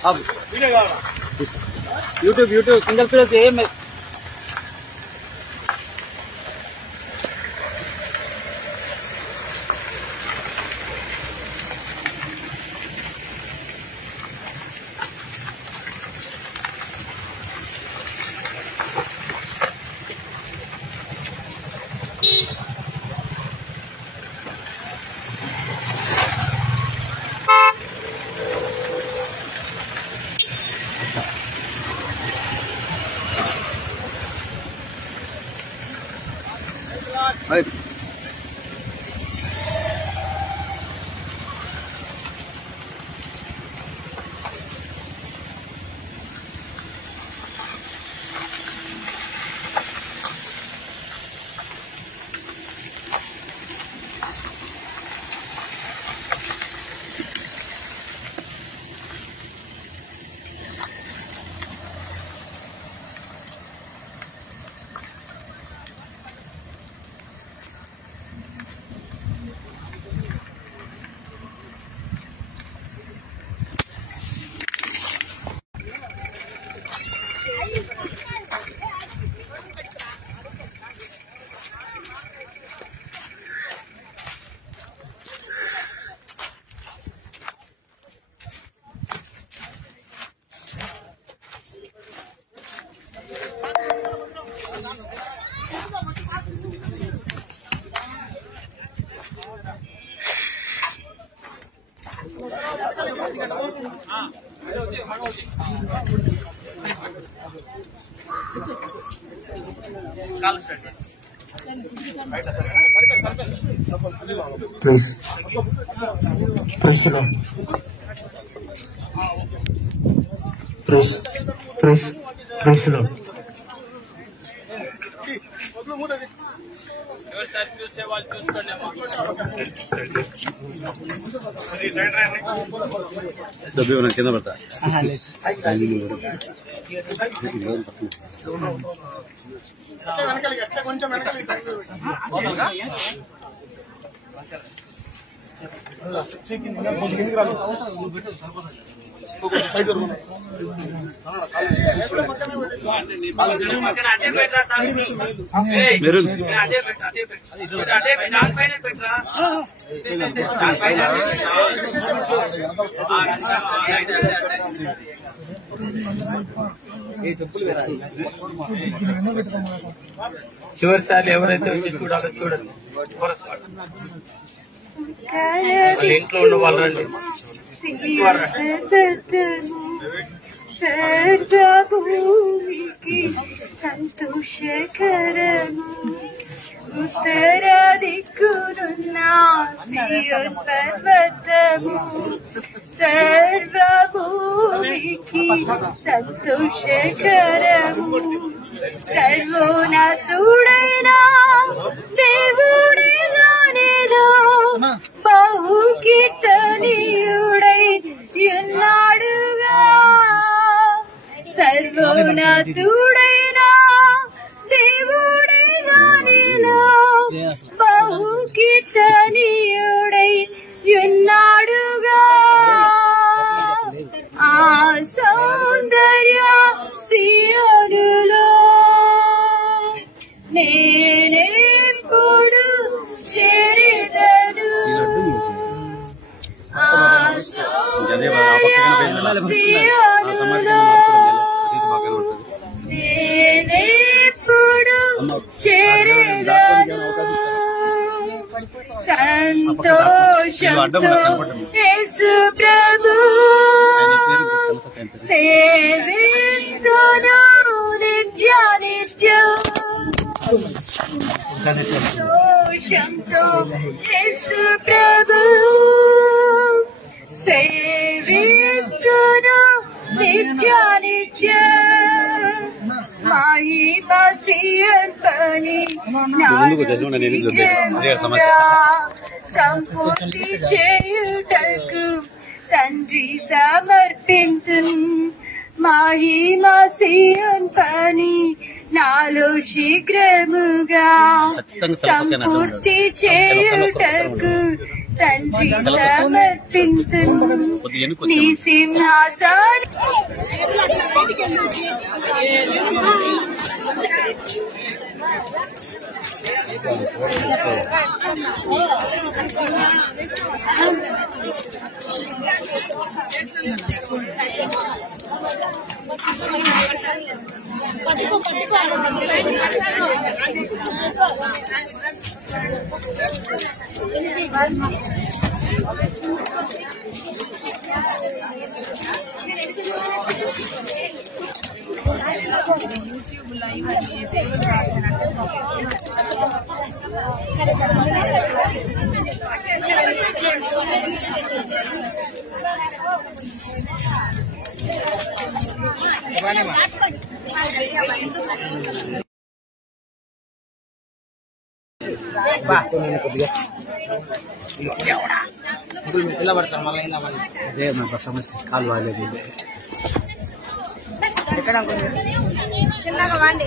अब YouTube single screen से MS Praise the Lord. Praise the Lord. सभी उन्हें कितना पड़ता है చివరిసారి ఎవరైతే చూడాలో చూడండి వాళ్ళ ఇంట్లో ఉన్న వాళ్ళు రండి సర్వభూమికి సంతోషకరము ఉత్తర దిక్కునున్న సియోన్ పర్వతము సర్వభూమికి సంతోషకరము సర్వోన్నతుడైన దేవుడే దానిలో బహు కీర్తనీయుడై ఉన్నాడుగా సర్వోన్నతుడైన దేవుడే దానిలో బహు కీర్తనీయుడై అదే ఆ పక్కన సంతోషంతో యేసు ప్రభు సేవింతును నిత్యానిత్యం. సంతోషంతో యేసు ప్రభు సేవింతును నిత్యానిత్యం. మహిమ సియర్పని సంపూర్తి చేయుటకు తండ్రి సమర్పించు. మహిమ సియన్ పని నాలో శీఘ్రముగా సంపూర్తి చేయుటకు తండ్రి సమర్పించు. నీ సింహాసనం అదే నాకు సమస్య కాలు వాలేదు. చిన్నగా వాండి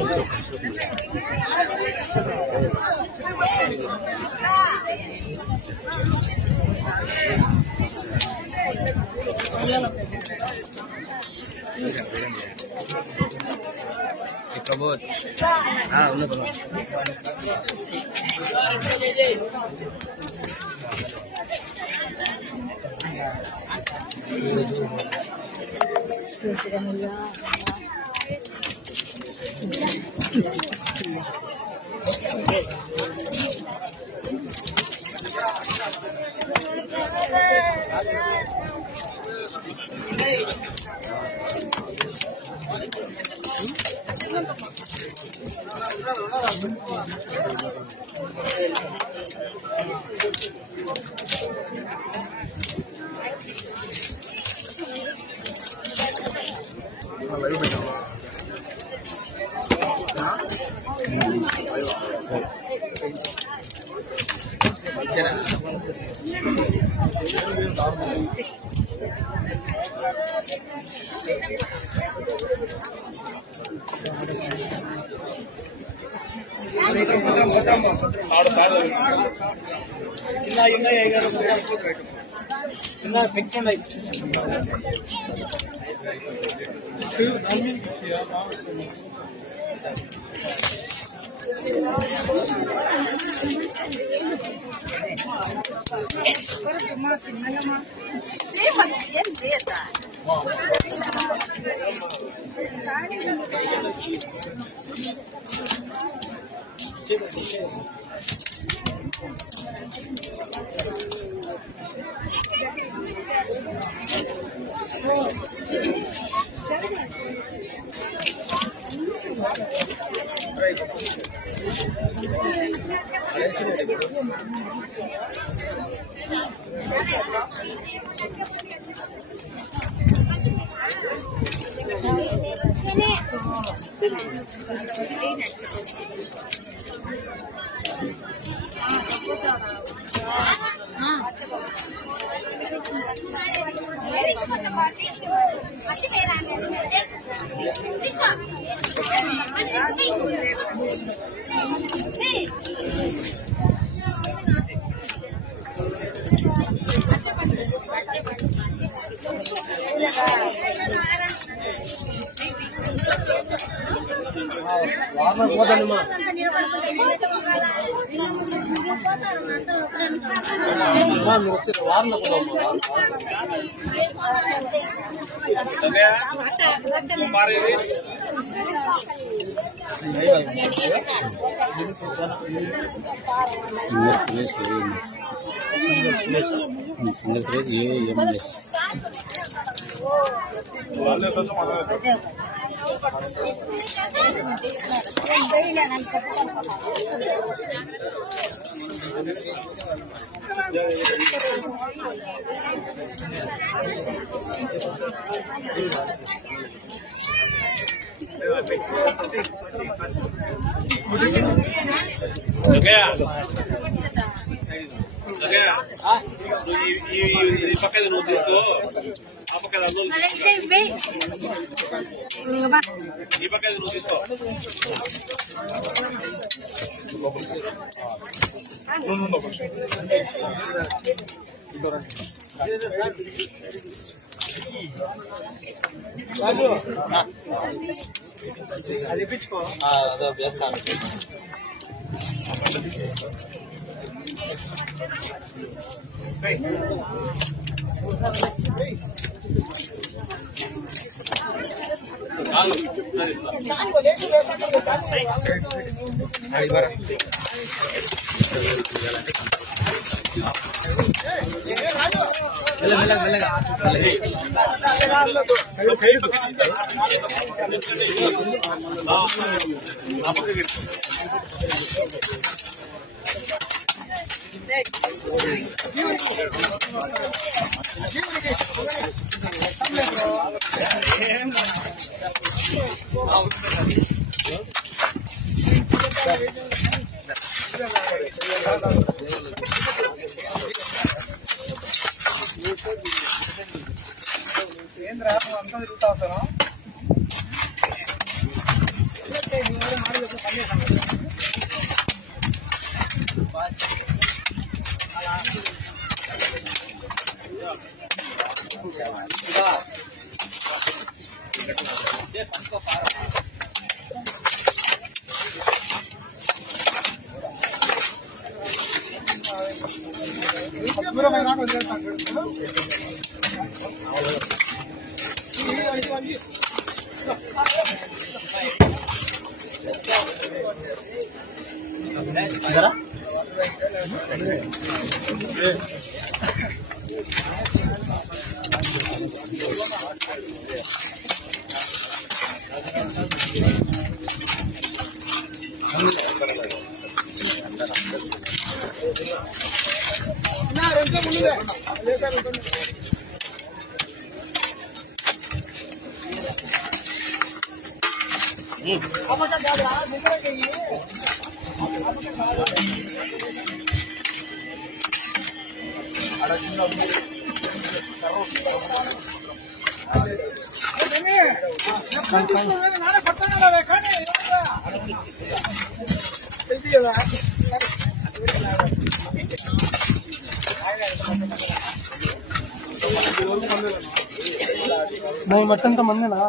మొత్తం మందినా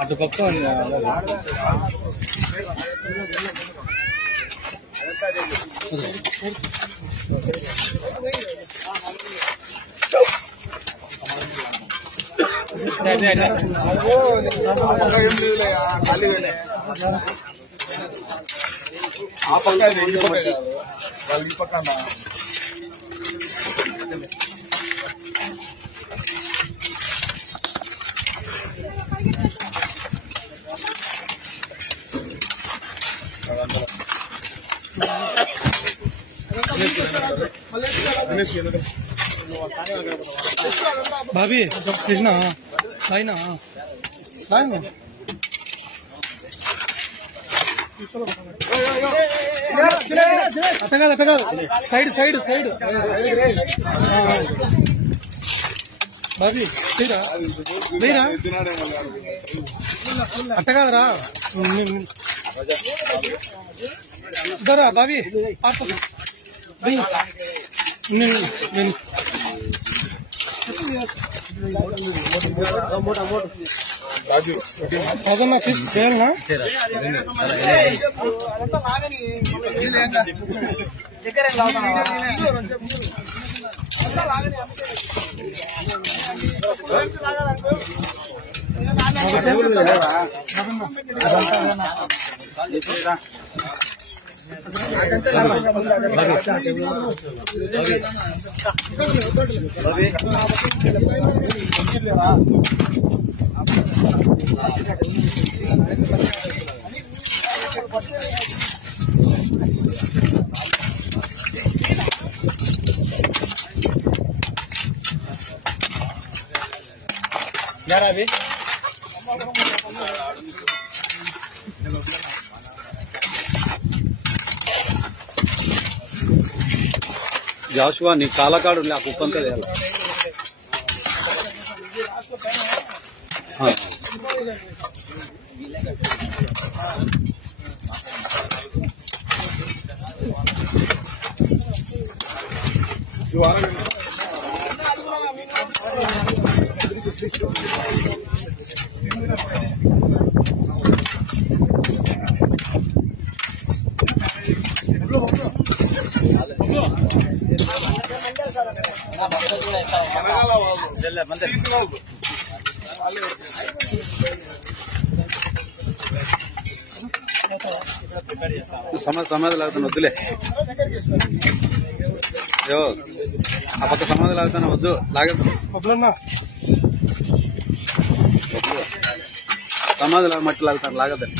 అటు పక్క ఆ పక్క వాళ్ళ పక్కన भाभी कृष्णा लाइन लाइन अतगा साइड साइड साइड బాబీ తీరా తీరా అట్ట కాదురా ఇద్దరా బాబీ అదన్నా తీసుకు చేయాలనా यार अभी జాషువా నీ కాలకాడు ఆ కుప్పంతా సమాధి లాగుతాను వద్దులే యో ఆ పక్క సమాధి లాగుతాను వద్దు లాగద్దు సమాధి మట్టి లాగుతాను లాగద్దని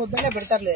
వద్దనే పెడతారులే